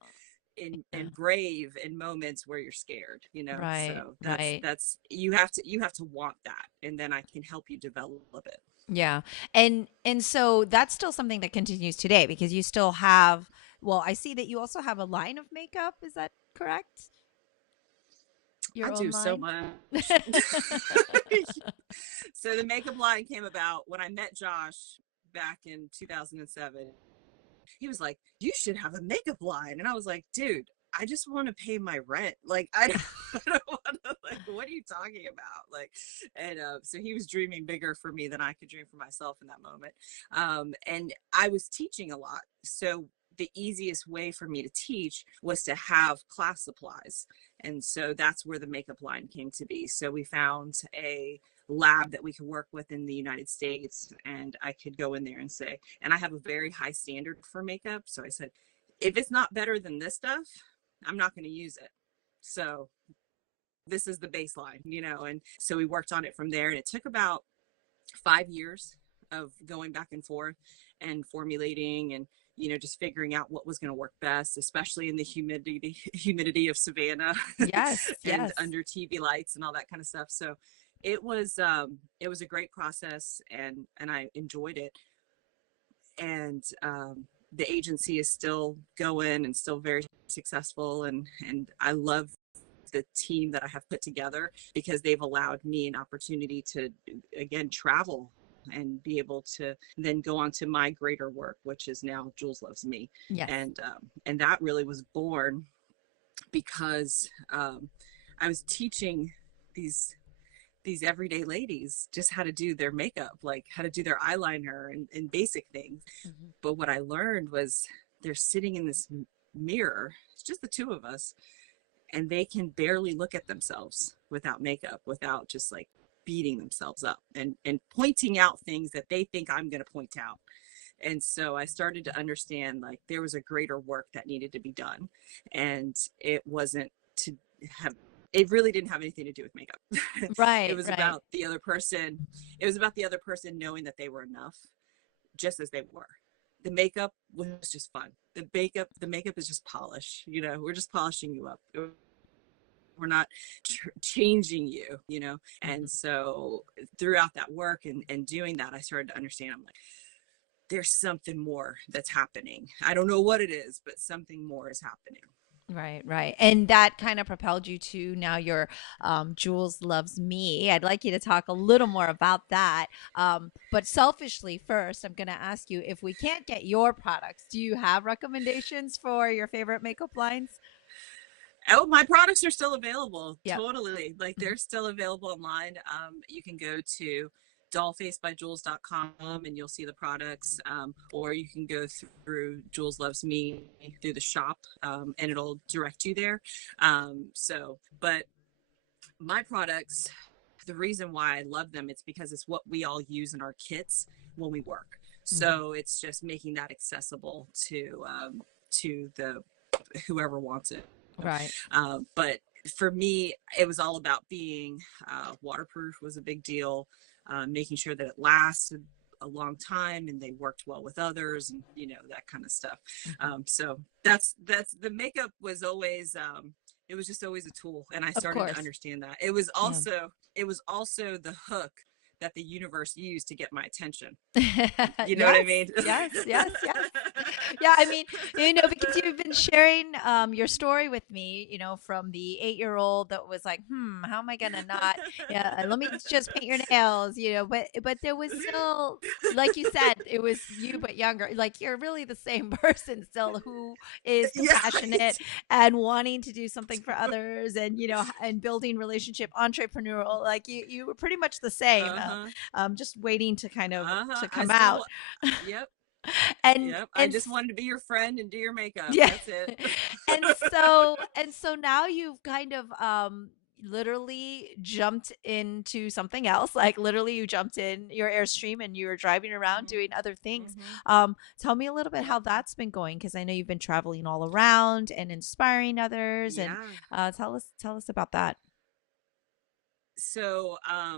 Yeah. and brave in moments where you're scared. Right. So Right. that's you have to want that, and then I can help you develop it. Yeah. And so that's still something that continues today because you still have, well, I see that you also have a line of makeup. Is that correct? Your I own do so line? much. So the makeup line came about when I met Josh back in 2007. He was like, "You should have a makeup line," and I was like, "Dude, I just want to pay my rent. Like, I don't want to. Like, what are you talking about? Like?" And so he was dreaming bigger for me than I could dream for myself in that moment. And I was teaching a lot, so the easiest way for me to teach was to have class supplies, and so that's where the makeup line came to be. So we found a lab that we could work with in the United States, and I could go in there and say, and I have a very high standard for makeup, so I said, if it's not better than this stuff, I'm not going to use it. So this is the baseline, and so we worked on it from there, and it took about 5 years of going back and forth and formulating and just figuring out what was going to work best, especially in the humidity of Savannah Yes, and yes. under TV lights and all that kind of stuff. So it was a great process, and I enjoyed it. And the agency is still going and still very successful, and I love the team that I have put together because they've allowed me an opportunity to again travel and be able to then go on to my greater work, which is now Jules Loves Me. Yes. And that really was born because I was teaching these everyday ladies just how to do their makeup, like how to do their eyeliner and basic things. Mhm. But what I learned was they're sitting in this mirror, it's just the two of us, and they can barely look at themselves without makeup, without just like beating themselves up and pointing out things that they think I'm going to point out. And so I started to understand like there was a greater work that needed to be done, and it wasn't to have, it really didn't have anything to do with makeup. It Right, was right. about the other person. It was about the other person knowing that they were enough just as they were. The makeup was just fun. The makeup is just polish, we're just polishing you up. We're not changing you. Mhm. And so throughout that work and doing that, I started to understand, I'm like, there's something more that's happening. I don't know what it is, but something more is happening. Right, right. And that kind of propelled you to now your Jules Loves Me. I'd like you to talk a little more about that. But selfishly, first, I'm going to ask you if we can't get your products, do you have recommendations for your favorite makeup lines? Oh, my products are still available. Yep. Totally. Like Mhm. they're still available online. You can go to dollfacebyjules.com and you'll see the products. Or you can go through Jules Loves Me through the shop, and it'll direct you there. But my products, the reason why I love them, it's because it's what we all use in our kits when we work. Mhm. So it's just making that accessible to the whoever wants it. Right. But for me, it was all about being waterproof was a big deal, making sure that it lasted a long time and they worked well with others, and that kind of stuff. Mhm. So that's the makeup was always it was just always a tool, and I Of started to course. understand that Yeah. it was also the hook that the universe used to get my attention. You know what I Yes, mean? yes, yes, yes. Yeah, I mean, because you've been sharing your story with me, from the 8-year-old that was like, how am I gonna not? Yeah, let me just paint your nails, but there was still, like you said, it was you but younger. Like you're really the same person still who is Yeah. compassionate and wanting to do something for others, and and building relationship, entrepreneurial. Like you were pretty much the same. Uh-huh. Just waiting to kind of Uh-huh. to I come out. still, yep, and yep. I and just wanted to be your friend and do your makeup. yeah. That's it. And so now you've kind of literally jumped into something else. Like literally you jumped in your Airstream and you were driving around Hmm. doing other things. Hmm. Tell me a little bit Yep. how that's been going, because I know you've been traveling all around and inspiring others, and Yeah. tell us about that. So, I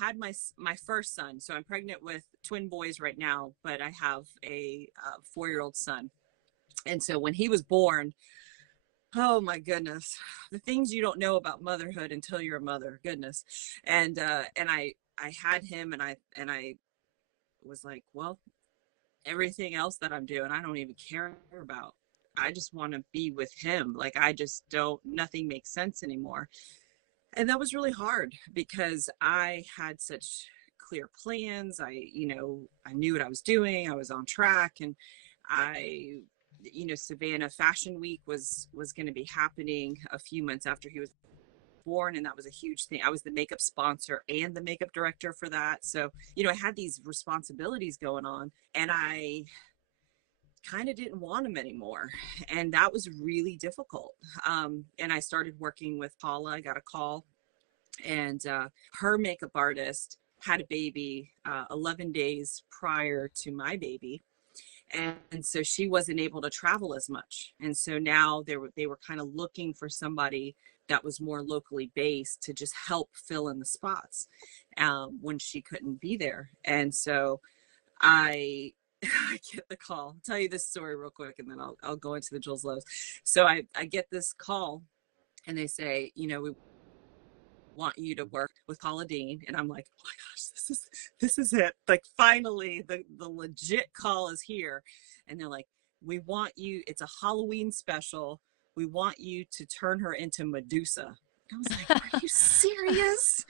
had my first son. So I'm pregnant with twin boys right now, but I have a 4-year-old son. And so when he was born, oh my goodness, the things you don't know about motherhood until you're a mother, goodness. And I had him, and I was like, well, everything else that I'm doing, I don't even care about. I just want to be with him. Like, I just don't, nothing makes sense anymore. And that was really hard because I had such clear plans. I knew what I was doing. I was on track, and I, Savannah Fashion Week was going to be happening a few months after he was born, and that was a huge thing. I was the makeup sponsor and the makeup director for that. So, I had these responsibilities going on, and I kind of didn't want them anymore. And that was really difficult. And I started working with Paula. I got a call, and her makeup artist had a baby 11 days prior to my baby. And so she wasn't able to travel as much. And so now they were kind of looking for somebody that was more locally based to just help fill in the spots when she couldn't be there. And so I I get the call. I'll tell you this story real quick, and then I'll go into the Jules Loves. So I get this call, and they say, we want you to work with Paula Dean. And I'm like, oh my gosh, this is it. Like, finally the legit call is here. And they're like, we want you, it's a Halloween special. We want you to turn her into Medusa. I was like, are you serious?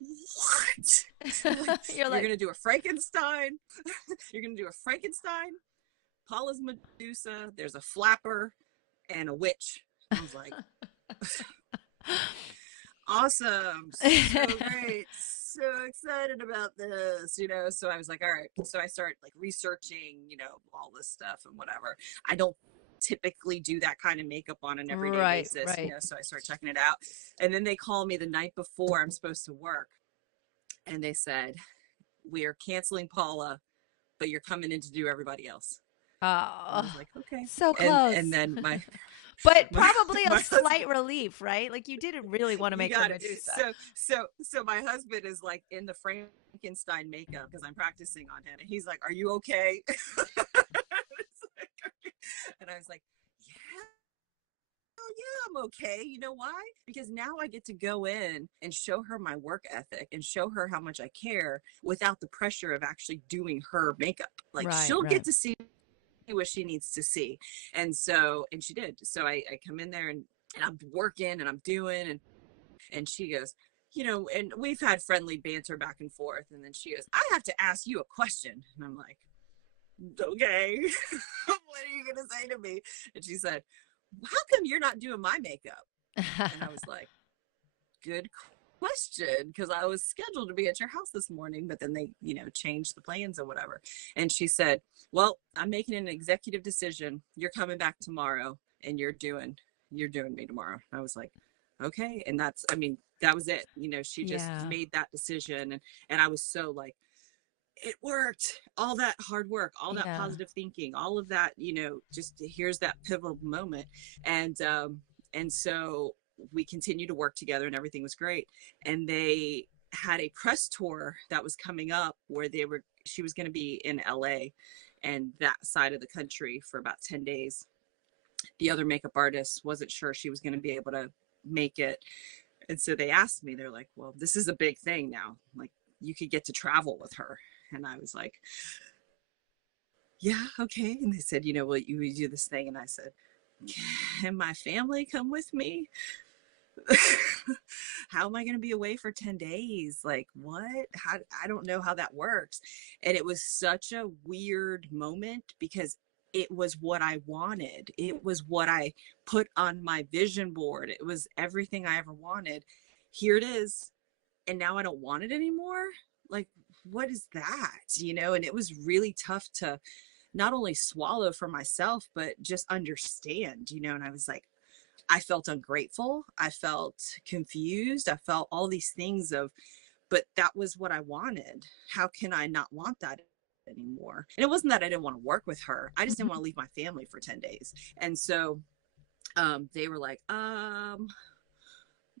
What? Like, You're you're like, gonna do a Frankenstein. You're gonna do a Frankenstein. Paula's Medusa. There's a flapper and a witch. I was like, awesome, so great, so excited about this, so I was like, all right. So I start like researching, all this stuff and whatever. I don't typically do that kind of makeup on an everyday right, basis, right. so I start checking it out. And then they call me the night before I'm supposed to work, and they said, we are canceling Paula, but you're coming in to do everybody else. And I Oh, was like, okay. so And close. then my But my probably a my husband, slight relief, right? Like you didn't really want to you make her got it. Medusa. So my husband is like in the Frankenstein makeup because I'm practicing on him, and he's like, "Are you okay?" And I was like, "Yeah, yeah, I'm okay." You know why? Because now I get to go in and show her my work ethic and show her how much I care without the pressure of actually doing her makeup. Like, Right, she'll right. get to see what she needs to see. And she did. So I come in there, and I'm working and I'm doing, and she goes, and we've had friendly banter back and forth. And then she goes, I have to ask you a question. And I'm like, okay, what are you going to say to me? And she said, how come you're not doing my makeup? And I was like, good question, because I was scheduled to be at your house this morning, but then they, changed the plans or whatever. And she said, well, I'm making an executive decision. You're coming back tomorrow, and you're doing me tomorrow. I was like, okay. And that was it. She just Yeah, made that decision. And I was so like, it worked. All that hard work, all that yeah. positive thinking, all of that, just here's that pivotal moment. And so we continued to work together, and everything was great. And they had a press tour that was coming up where she was going to be in LA and that side of the country for about 10 days. The other makeup artist wasn't sure she was going to be able to make it. And so they asked me, they're like, well, this is a big thing now. Like, you could get to travel with her. And I was like, yeah, okay. And they said, well, you do this thing. And I said, can my family come with me? How am I going to be away for 10 days? Like, what? How? I don't know how that works. And it was such a weird moment because it was what I wanted. It was what I put on my vision board. It was everything I ever wanted. Here it is. And now I don't want it anymore. Like, what is that? And it was really tough to not only swallow for myself, but just understand, and I was like, I felt ungrateful. I felt confused. I felt all these things but that was what I wanted. How can I not want that anymore? And it wasn't that I didn't want to work with her. I just didn't want Mhm. to leave my family for 10 days. And so they were like,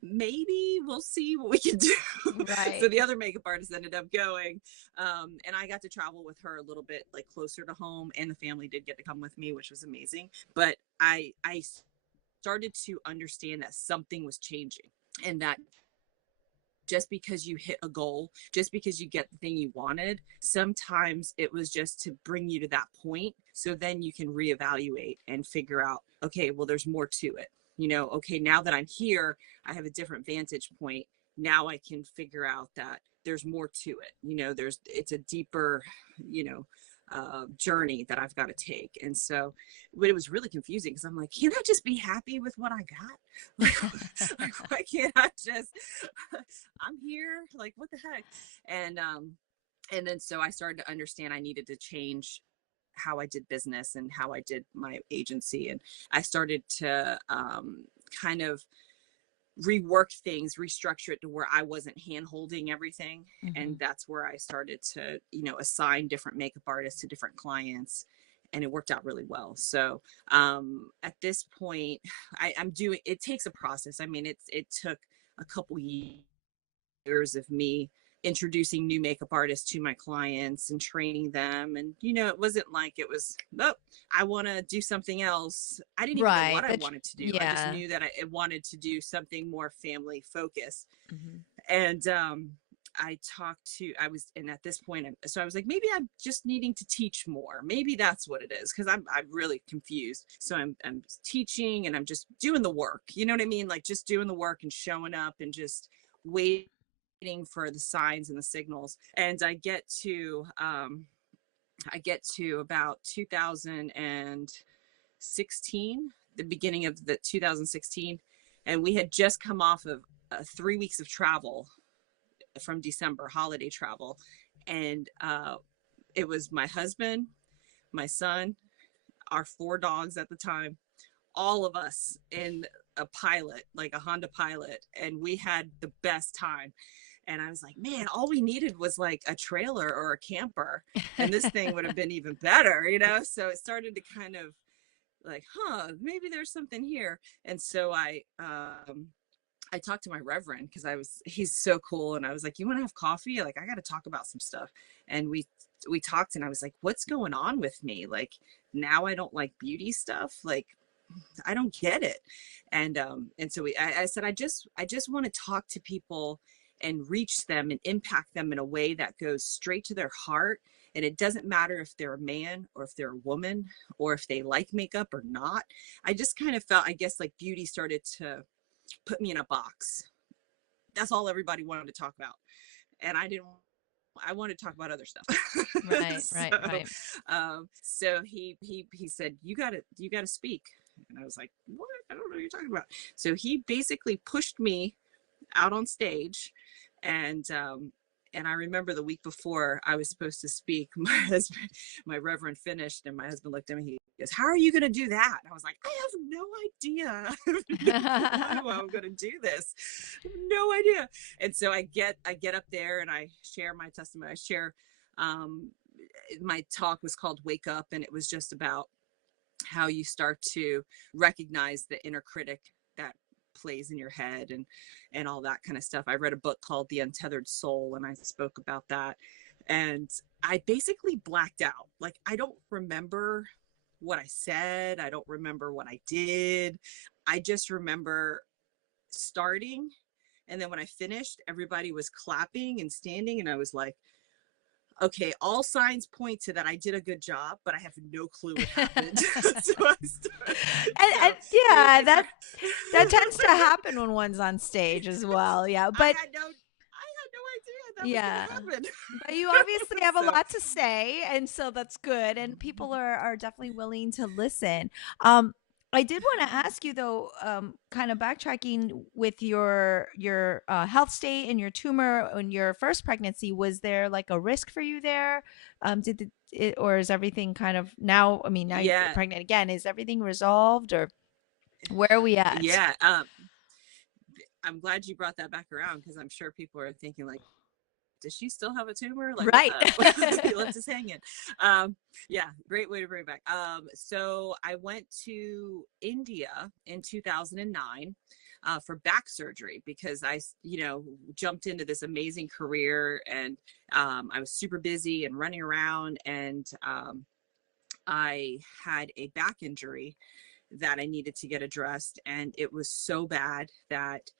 maybe we'll see what we can do. So Right. the other makeup artist ended up going, and I got to travel with her a little bit like closer to home, and the family did get to come with me, which was amazing. But I started to understand that something was changing, and that just because you hit a goal, just because you get the thing you wanted. Sometimes it was just to bring you to that point. So then you can reevaluate and figure out, okay, well, there's more to it. Okay, now that I'm here, I have a different vantage point. Now I can figure out that there's more to it. It's a deeper, journey that I've got to take. And so, but it was really confusing because I'm like, can't I just be happy with what I got? Like why can't I just, I'm here, like, what the heck? And then so I started to understand I needed to change how I did business and how I did my agency. And I started to kind of rework things, restructure it to where I wasn't hand holding everything. And that's where I started to, assign different makeup artists to different clients. And it worked out really well. So at this point, I'm doing, it takes a process. I mean, it took a couple years of me introducing new makeup artists to my clients and training them. And, it wasn't like it was, oh, I want to do something else. I didn't even know Right. what I wanted to do. I just Yeah. knew that I wanted to do something more family focused. Mm-hmm. And and at this point, so I was like, maybe I'm just needing to teach more. Maybe that's what it is. Cause I'm really confused. So I'm teaching and I'm just doing the work. You know what I mean? Like just doing the work and showing up and just waiting for the signs and the signals. And I get to about 2016, the beginning of the 2016, and we had just come off of 3 weeks of travel from December, holiday travel. And it was my husband, my son, our 4 dogs at the time, all of us in a Pilot, like a Honda Pilot, and we had the best time. And I was like, man, all we needed was like a trailer or a camper, and this thing would have been even better, So it started to kind of like, maybe there's something here. And so I talked to my reverend because he's so cool. And I was like, you want to have coffee? Like, I got to talk about some stuff. And we talked, and I was like, what's going on with me? Like, now I don't like beauty stuff. Like, I don't get it. And so I said, I just want to talk to people and reach them and impact them in a way that goes straight to their heart. And it doesn't matter if they're a man or if they're a woman or if they like makeup or not. I just kind of felt, I guess, like beauty started to put me in a box. That's all everybody wanted to talk about. And I wanted to talk about other stuff. Right. Right. Right. So he said, you gotta speak. And I was like, what? I don't know what you're talking about. So he basically pushed me out on stage. And I remember the week before I was supposed to speak, my reverend finished, and my husband looked at me. He goes, how are you going to do that? And I was like, I have no idea. I have no clue how I'm going to do this. I have no idea. And so I get up there and I share my testimony. I share, my talk was called Wake Up, and it was just about how you start to recognize the inner critic that plays in your head and all that kind of stuff. I read a book called The Untethered Soul, and I spoke about that. And I basically blacked out. Like, I don't remember what I said. I don't remember what I did. I just remember starting. And then when I finished, everybody was clapping and standing. And I was like, okay, all signs point to that I did a good job, but I have no clue what happened. And yeah, that tends to happen when one's on stage as well. Yeah, I but had no idea that yeah, was going to happen. but you obviously have a So, lot to say, and so that's good. And people are definitely willing to listen. I did want to ask you though, kind of backtracking with your health state and your tumor in your first pregnancy. Was there like a risk for you there? Or is everything kind of now? I mean, now you're yeah, pregnant again. Is everything resolved, or where are we at? yeah. I'm glad you brought that back around, because I'm sure people are thinking like, does she still have a tumor? Like, what Right. the? He left us hanging. Yeah, great way to bring it back. So I went to India in 2009 for back surgery, because I, jumped into this amazing career, and I was super busy and running around, and I had a back injury that I needed to get addressed. And it was so bad that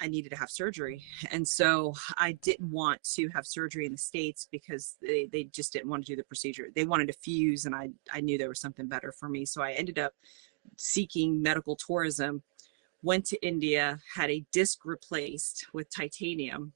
I needed to have surgery. And so I didn't want to have surgery in the States because they just didn't want to do the procedure. They wanted to fuse, and I knew there was something better for me. So I ended up seeking medical tourism, went to India, had a disc replaced with titanium,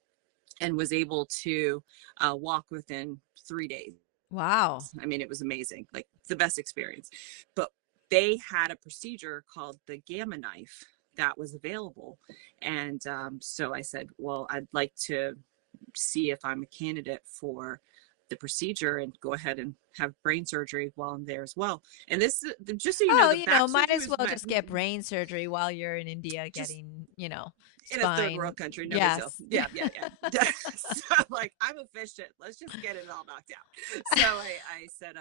and was able to walk within 3 days. Wow. I mean, it was amazing, like the best experience. But they had a procedure called the gamma knife that was available. And so I said, well, I'd like to see if I'm a candidate for the procedure and go ahead and have brain surgery while I'm there as well. And this, just so you know, Oh, the back might surgery as was well just get brain surgery while you're in India just getting, in a third spine. world country, no big deal. Yes. Yeah, yeah, yeah. So like, I'm efficient. Let's just get it all knocked out. So I said,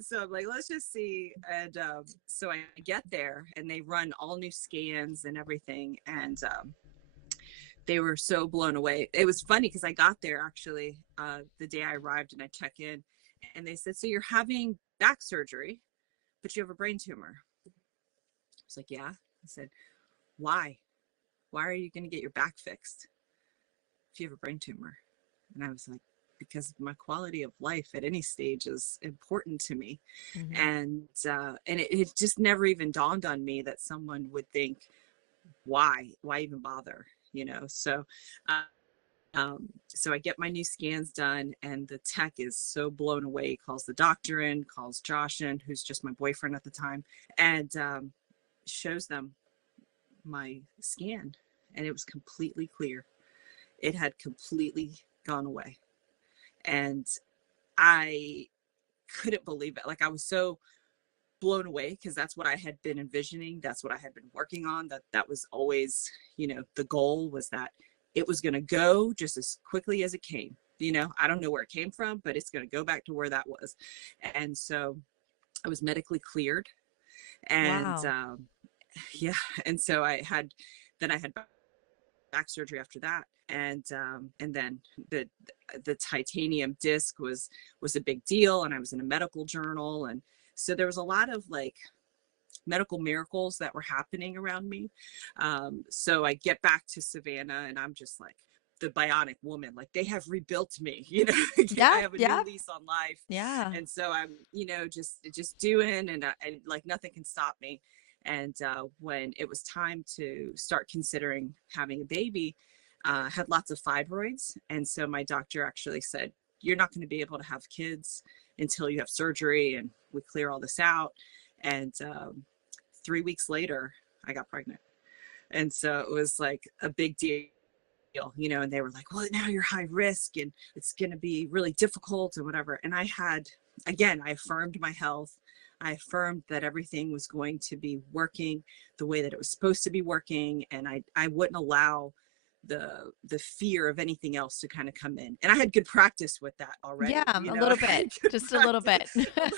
so I'm like, let's just see. And so I get there, and they run all new scans and everything. And they were so blown away. It was funny because I got there actually the day I arrived, and I check in, and they said, so you're having back surgery, but you have a brain tumor. I was like, yeah. I said, why? Why are you going to get your back fixed if you have a brain tumor? And I was like, because my quality of life at any stage is important to me. Hmm. And it just never even dawned on me that someone would think, why even bother? So so I get my new scans done, and the tech is so blown away. He calls the doctor in, calls Josh in, who's just my boyfriend at the time, and shows them my scan, and it was completely clear. It had completely gone away. And I couldn't believe it. Like, I was so blown away because that's what I had been envisioning. That's what I had been working on. That was always, the goal was that it was going to go just as quickly as it came. I don't know where it came from, but it's going to go back to where that was. And so I was medically cleared. And Wow. yeah. And so I had back surgery after that. And then the titanium disc was a big deal, and I was in a medical journal. And so there was a lot of like medical miracles that were happening around me. So I get back to Savannah, and I'm just like the bionic woman. Like, they have rebuilt me. I Yeah, have a yeah, new lease on life. yeah. And so I'm, just doing, and like nothing can stop me. And when it was time to start considering having a baby, had lots of fibroids. And so my doctor actually said, you're not going to be able to have kids until you have surgery and we clear all this out. And 3 weeks later, I got pregnant. And so it was like a big deal, and they were like, well, now you're high risk and it's going to be really difficult and whatever. And I affirmed my health. I affirmed that everything was going to be working the way that it was supposed to be working. And I wouldn't allow the fear of anything else to kind of come in. And I had good practice with that Yeah, already. a I little had bit, good just a little bit. practice.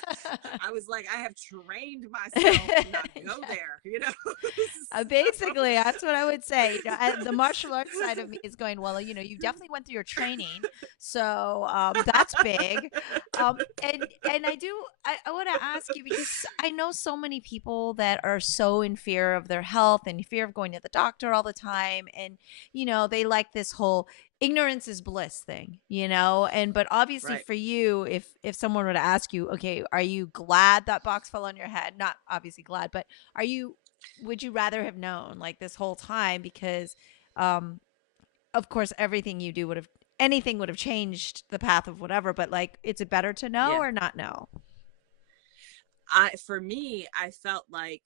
I was like, I have trained myself to not go Yeah. there. Basically, that's what I would say. The martial arts side of me is going, well, you definitely went through your training, so that's big. And I want to ask you because I know so many people that are so in fear of their health and fear of going to the doctor all the time, and they like this whole ignorance is bliss thing, and but obviously Right. for you, if someone were to ask you, okay, are you glad that box fell on your head? Not obviously glad, but are you would you rather have known like this whole time? Because um of course everything you do would have anything would have changed the path of whatever, but like, is it better to know Yeah. or not know? For me, I felt like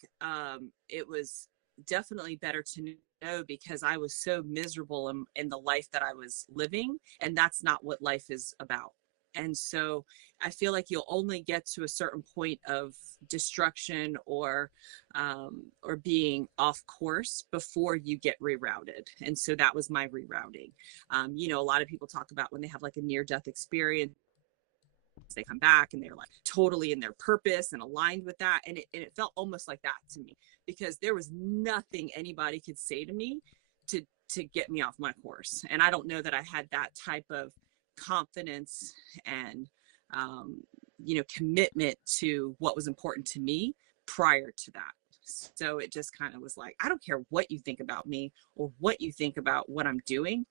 it was definitely better to know because I was so miserable in the life that I was living, and that's not what life is about. And so I feel like you'll only get to a certain point of destruction or being off course before you get rerouted. And so that was my rerouting. A lot of people talk about when they have like a near death experience, they come back and they're like totally in their purpose and aligned with that. And it felt almost like that to me because there was nothing anybody could say to me to get me off my course. And I don't know that I had that type of confidence and, commitment to what was important to me prior to that. So it just kind of was like, I don't care what you think about me or what you think about what I'm doing.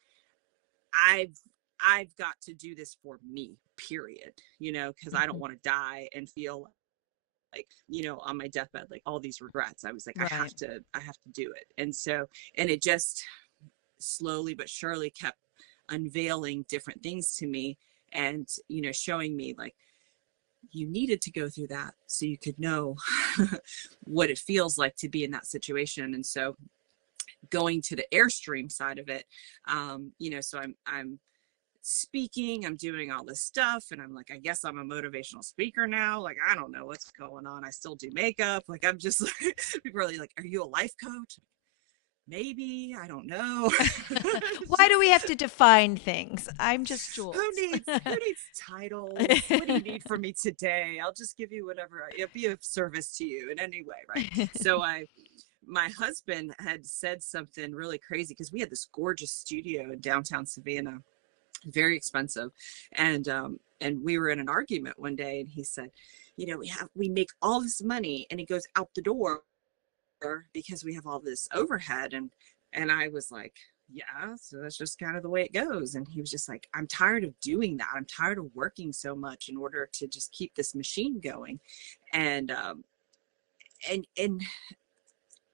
I've I've got to do this for me, period. Because I don't Mhm. want to die and feel like, on my deathbed, like all these regrets. I was like, Right. I have to do it. And it just slowly but surely kept unveiling different things to me, and showing me like, you needed to go through that so you could know what it feels like to be in that situation. And so going to the airstream side of it, so I'm speaking, I'm doing all this stuff, and I'm like, I guess I'm a motivational speaker now. Like, I don't know what's going on. I still do makeup. Like, I'm just like, people are like, are you a life coach? Maybe, I don't know. Why do we have to define things? I'm just who Jules. needs titles? What do you need from me today? I'll just give you whatever. It'll be of service to you in any way, right? So my husband had said something really crazy, because we had this gorgeous studio in downtown Savannah, very expensive, and we were in an argument one day, and he said, we make all this money and it goes out the door because we have all this overhead. And I was like, yeah, so that's just kind of the way it goes. And he was just like, I'm tired of doing that. I'm tired of working so much in order to just keep this machine going. And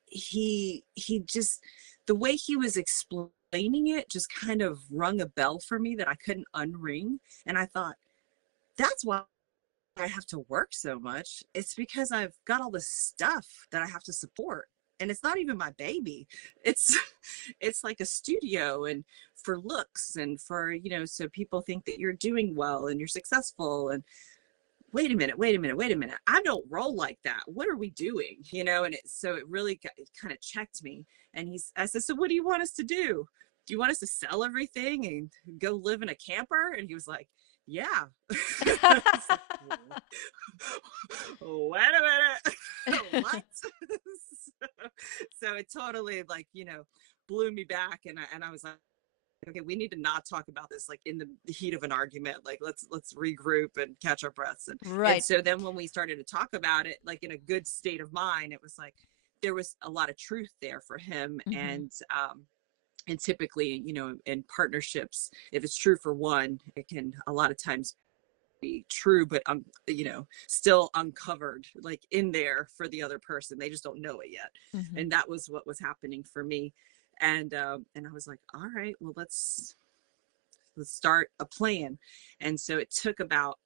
he just, the way he was explaining it just kind of rung a bell for me that I couldn't unring. And I thought, that's why I have to work so much. It's because I've got all this stuff that I have to support. And it's not even my baby. It's it's like a studio, and for looks, and for, so people think that you're doing well and you're successful. And wait a minute, wait a minute, wait a minute. I don't roll like that. What are we doing? And it really it kind of checked me. And I said, so what do you want us to do? Do you want us to sell everything and go live in a camper? And he was like, yeah. I was like, wait a minute. What? So it totally, like, blew me back. And I was like, okay, we need to not talk about this like in the heat of an argument. Like, let's regroup and catch our breaths. And Right. so then when we started to talk about it, like in a good state of mind, it was like there was a lot of truth there for him. Mhm. And typically, in partnerships, if it's true for one, it can a lot of times be true, but still uncovered, like in there for the other person. They just don't know it yet. Mhm. And that was what was happening for me. And I was like, all right, well, let's start a plan. And so it took about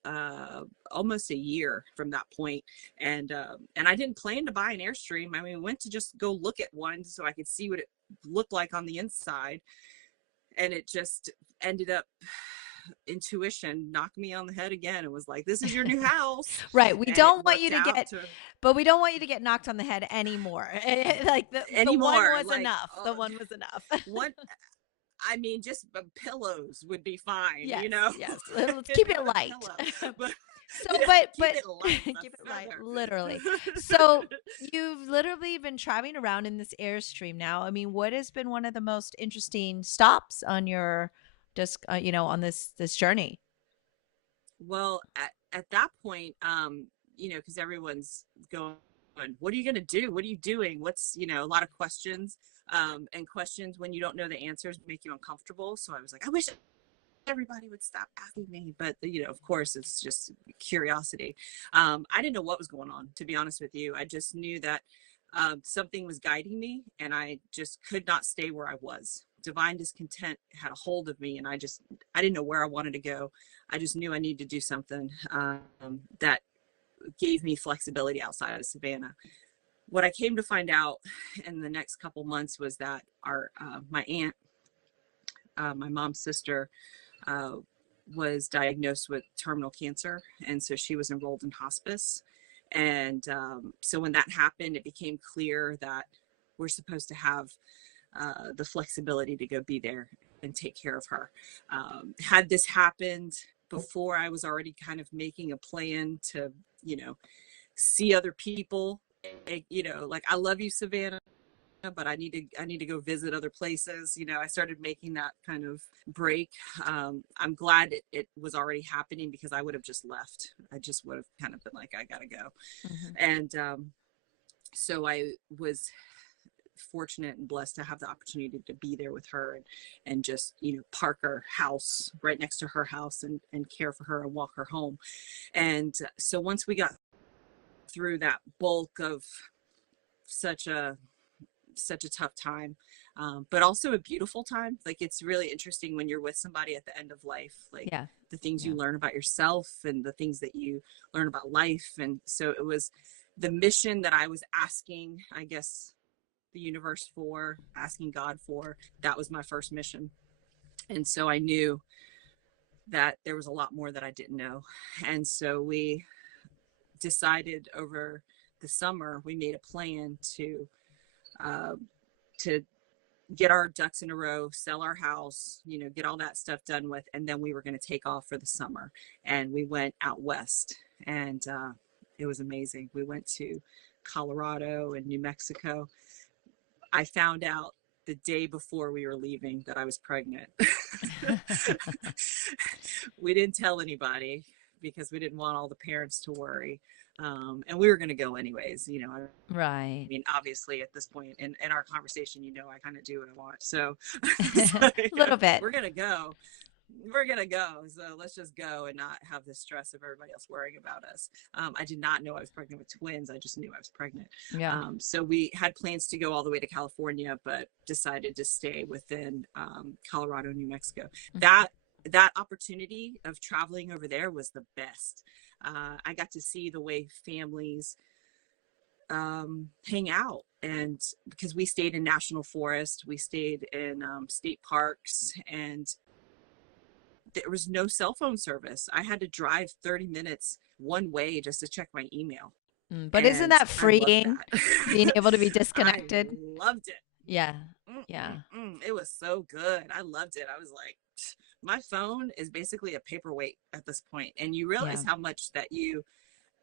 almost a year from that point. And I didn't plan to buy an Airstream. I mean, I went to just go look at one so I could see what it looked like on the inside. And it just ended up, intuition knocked me on the head again. It was like, this is your new house. Right. We And it don't want you worked to out get, to but we don't want you to get knocked on the head anymore. Like the one anymore. was Like, enough. The one was enough. one, I mean, just pillows would be fine, Yes, yes. Let's keep it a light. pillow, but So, but keep it light as keep it a light, feather. literally. So, you've literally been traveling around in this Airstream now. I mean, what has been one of the most interesting stops on your just on this journey? Well, at that point, because everyone's going, what are you going to do? What are you doing? What's, a lot of questions, and questions when you don't know the answers make you uncomfortable. So I was like, I wish everybody would stop asking me. But, of course, it's just curiosity. I didn't know what was going on, to be honest with you. I just knew that something was guiding me, and I just could not stay where I was. Divine discontent had a hold of me, and I didn't know where I wanted to go. I just knew I needed to do something that gave me flexibility outside of Savannah. What I came to find out in the next couple months was that my aunt, my mom's sister, uh, was diagnosed with terminal cancer, and so she was enrolled in hospice. And so when that happened, it became clear that we're supposed to have the flexibility to go be there and take care of her. Had this happened before, I was already kind of making a plan to, see other people. Like, I love you, Savannah, but I need to go visit other places. I started making that kind of break. I'm glad it was already happening, because I would have just left. I just would have kind of been like, I gotta go. Mhm. And So I was fortunate and blessed to have the opportunity to be there with her, and just, park our house right next to her house, and care for her and walk her home. And so once we got through that bulk of such a such a tough time, but also a beautiful time. Like, it's really interesting when you're with somebody at the end of life, like Yeah. the things Yeah. you learn about yourself and the things that you learn about life. And so it was the mission that I was asking, I guess, the universe for, asking God for. That was my first mission. And so I knew that there was a lot more that I didn't know. And so we decided over the summer, we made a plan uh, to get our ducks in a row, sell our house, get all that stuff done with. And then we were going to take off for the summer. And we went out west, and it was amazing. We went to Colorado and New Mexico. I found out the day before we were leaving that I was pregnant. We didn't tell anybody because we didn't want all the parents to worry. And we were going to go anyways, I Right. mean, obviously at this point in our conversation, I kind of do what I want. So A little bit. we're going to go. We're going to go. So let's just go and not have the stress of everybody else worrying about us. I did not know I was pregnant with twins. I just knew I was pregnant. Yeah. So we had plans to go all the way to California, but decided to stay within Colorado, New Mexico. That opportunity of traveling over there was the best. I got to see the way families hang out, and because we stayed in national forest, we stayed in state parks, and there was no cell phone service. I had to drive 30 minutes one way just to check my email. But isn't And that I loved freeing, being that. able to be I disconnected? loved it. Yeah. Yeah. Mm-mm-mm. It was so good. I loved it. I was like, my phone is basically a paperweight at this point. And you realize Yeah. how much that you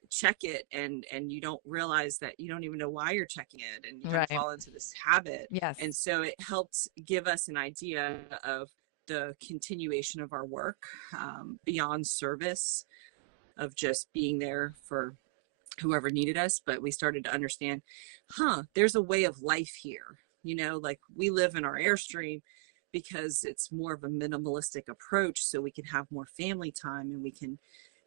check it, and you don't realize that you don't even know why you're checking it, and you kind of Right. fall into this habit. Yes. And so it helped give us an idea of the continuation of our work, beyond service, of just being there for whoever needed us. But we started to understand, there's a way of life here. Like, we live in our airstream because it's more of a minimalistic approach, so we can have more family time, and we can,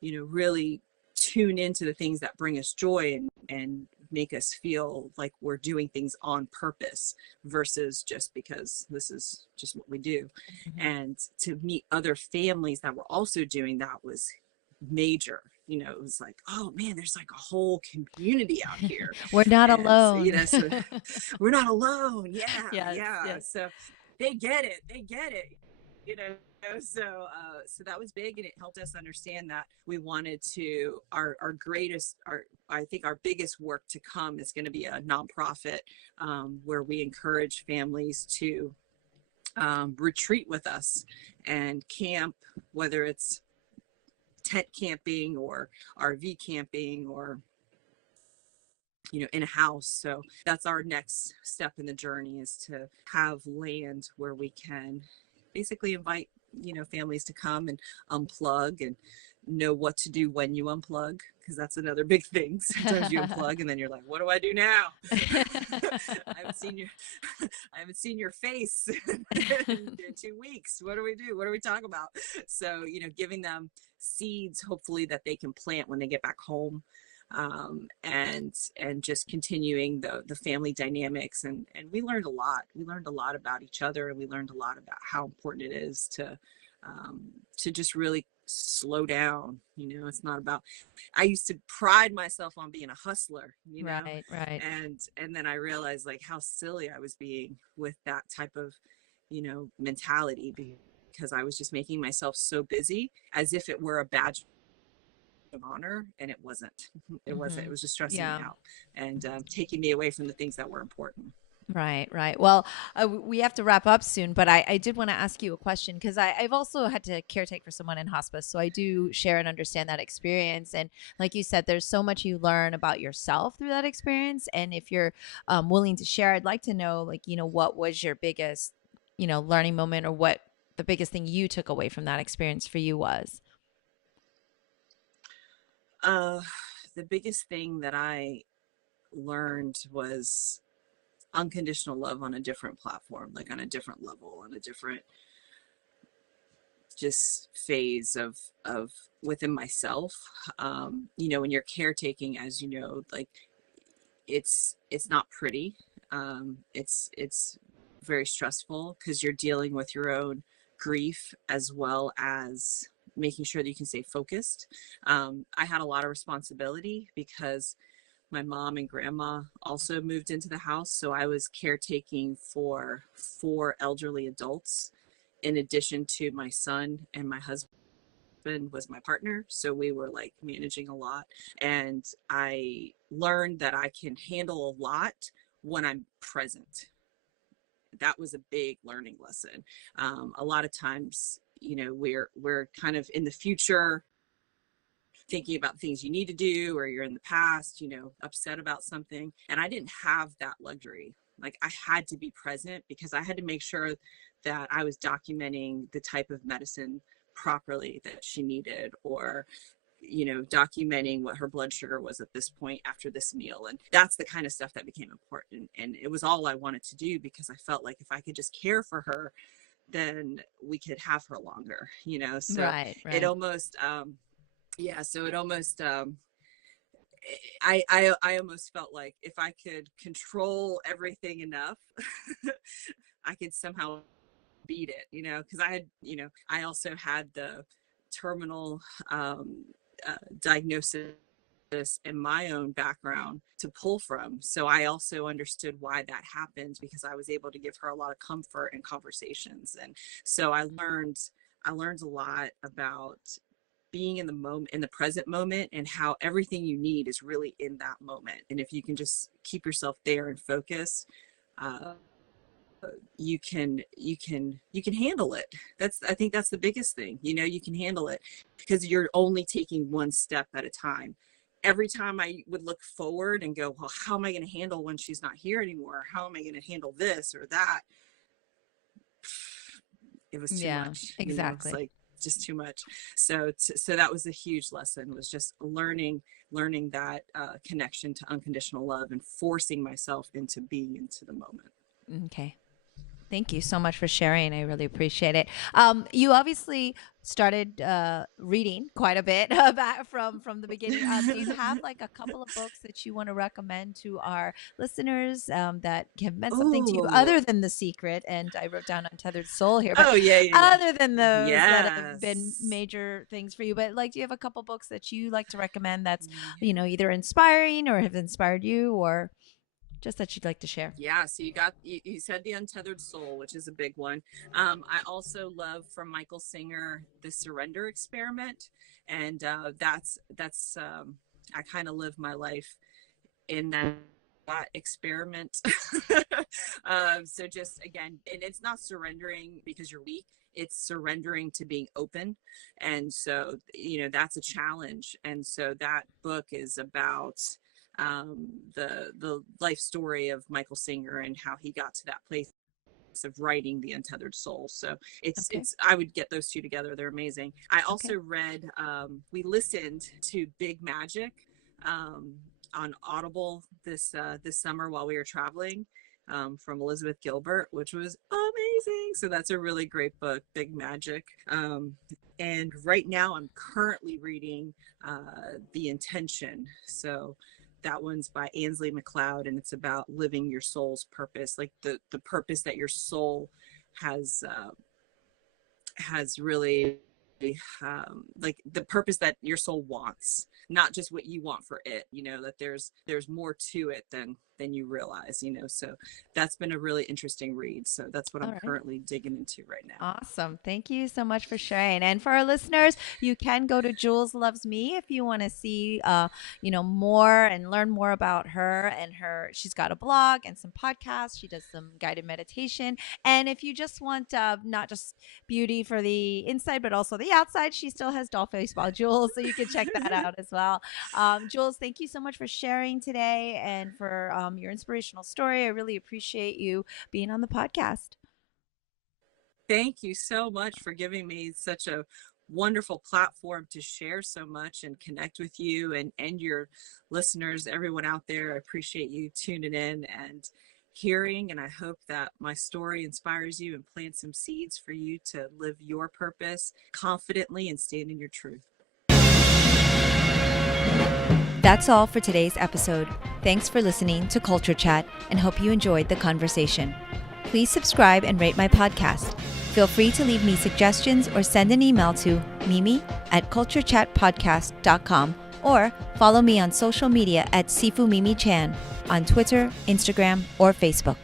really tune into the things that bring us joy, and make us feel like we're doing things on purpose versus just because this is just what we do. Mhm. And to meet other families that were also doing that was major. It was like, oh man, there's like a whole community out here. We're not And alone. so we're not alone. Yeah, Yes. yeah. Yes. So they get it. you know so that was big, and it helped us understand that we wanted to, our greatest, our I think our biggest work to come is going to be a nonprofit, where we encourage families to retreat with us and camp, whether it's tent camping or RV camping, or in a house. So that's our next step in the journey, is to have land where we can basically invite families to come and unplug, and know what to do when you unplug, because that's another big thing. Sometimes you unplug and then you're like, what do I do now? I haven't seen your I haven't seen your face in 2 weeks. What do we do? What do we talk about? So giving them seeds, hopefully, that they can plant when they get back home, and just continuing the family dynamics. And we learned a lot. We learned a lot about each other, and we learned a lot about how important it is to just really slow down. It's not about, I used to pride myself on being a hustler, Right. Right. and then I realized, like, how silly I was being with that type of mentality, because I was just making myself so busy, as if it were a badge of honor, and it wasn't. It Hmm. was just stressing me Yeah. out, and taking me away from the things that were important. Right, right. Well, we have to wrap up soon, but I did want to ask you a question, because I've also had to caretake for someone in hospice. So I do share and understand that experience. And like you said, there's so much you learn about yourself through that experience. And if you're willing to share, I'd like to know, like, what was your biggest, learning moment, or what the biggest thing you took away from that experience for you was. uh the biggest thing that I learned was unconditional love on a different platform, like on a different level, on a different just phase of within myself. You know, when you're caretaking, as you know, like it's not pretty. It's very stressful because you're dealing with your own grief as well as making sure that you can stay focused. I had a lot of responsibility because my mom and grandma also moved into the house, so I was caretaking for four elderly adults in addition to my son, and my husband was my partner, so we were like managing a lot. And I learned that I can handle a lot when I'm present. That was a big learning lesson. A lot of times, you know, we're kind of in the future thinking about things you need to do, or you're in the past, you know, upset about something, and I didn't have that luxury. Like, I had to be present because I had to make sure that I was documenting the type of medicine properly that she needed, or you know, documenting what her blood sugar was at this point after this meal. And that's the kind of stuff that became important, and it was all I wanted to do because I felt like if I could just care for her, then we could have her longer, you know. So Right, it right. almost yeah, so it almost I almost felt like if I could control everything enough, I could somehow beat it, you know, because I had, you know, I also had the terminal diagnosis in my own background to pull from. So I also understood why that happened because I was able to give her a lot of comfort in conversations. And so I learned a lot about being in the moment, in the present moment, and how everything you need is really in that moment. And if you can just keep yourself there and focus, uh, you can handle it. That's, I think that's the biggest thing. You know, you can handle it because you're only taking one step at a time. Every time I would look forward and go, well, how am I going to handle when she's not here anymore? How am I going to handle this or that? It was too Yeah, much, you know. It's exactly. like just too much. So that was a huge lesson, was just learning that connection to unconditional love and forcing myself into being into the moment. Okay. Thank you so much for sharing. I really appreciate it. You obviously started reading quite a bit about from the beginning. Do you have like a couple of books that you want to recommend to our listeners that have meant something to you Oh, other than The Secret? And I wrote down Untethered Soul here, but oh yeah, yeah, yeah. other than those that have been Yes. major things for you, but like, do you have a couple books that you like to recommend that's, either inspiring or have inspired you, or just that you'd like to share? Yeah, so you said The Untethered Soul, which is a big one. I also love from Michael Singer The Surrender Experiment, and that's I kind of live my life in that experiment. So just again, and it's not surrendering because you're weak, it's surrendering to being open. And so, you know, that's a challenge. And so that book is about the life story of Michael Singer and how he got to that place of writing The Untethered Soul. So Okay. it's I would get those two together. They're amazing. I Okay. also read we listened to Big Magic um, on Audible this summer while we were traveling, from Elizabeth Gilbert, which was amazing. So that's a really great book, Big Magic. And right now I'm currently reading The Intention. So that one's by Ansley McLeod, and it's about living your soul's purpose, like the purpose that your soul has really, like the purpose that your soul wants, not just what you want for it, you know, that there's more to it than you realize, you know. So that's been a really interesting read, so that's what All I'm right. currently digging into right now. Awesome. Thank you so much for sharing. And for our listeners, you can go to Jules Loves Me if you want to see more and learn more about her and her. She's got a blog and some podcasts. She does some guided meditation. And if you just want not just beauty for the inside, but also the outside, she still has doll face ball Jules. So you can check that out as well. Jules, thank you so much for sharing today and for your inspirational story. I really appreciate you being on the podcast. Thank you so much for giving me such a wonderful platform to share so much and connect with you and your listeners, everyone out there. I appreciate you tuning in and hearing, and I hope that my story inspires you and plants some seeds for you to live your purpose confidently and stand in your truth. That's all for today's episode. Thanks for listening to Culture Chat and hope you enjoyed the conversation. Please subscribe and rate my podcast. Feel free to leave me suggestions or send an email to mimi@culturechatpodcast.com or follow me on social media at Sifu Mimi Chan on Twitter, Instagram, or Facebook.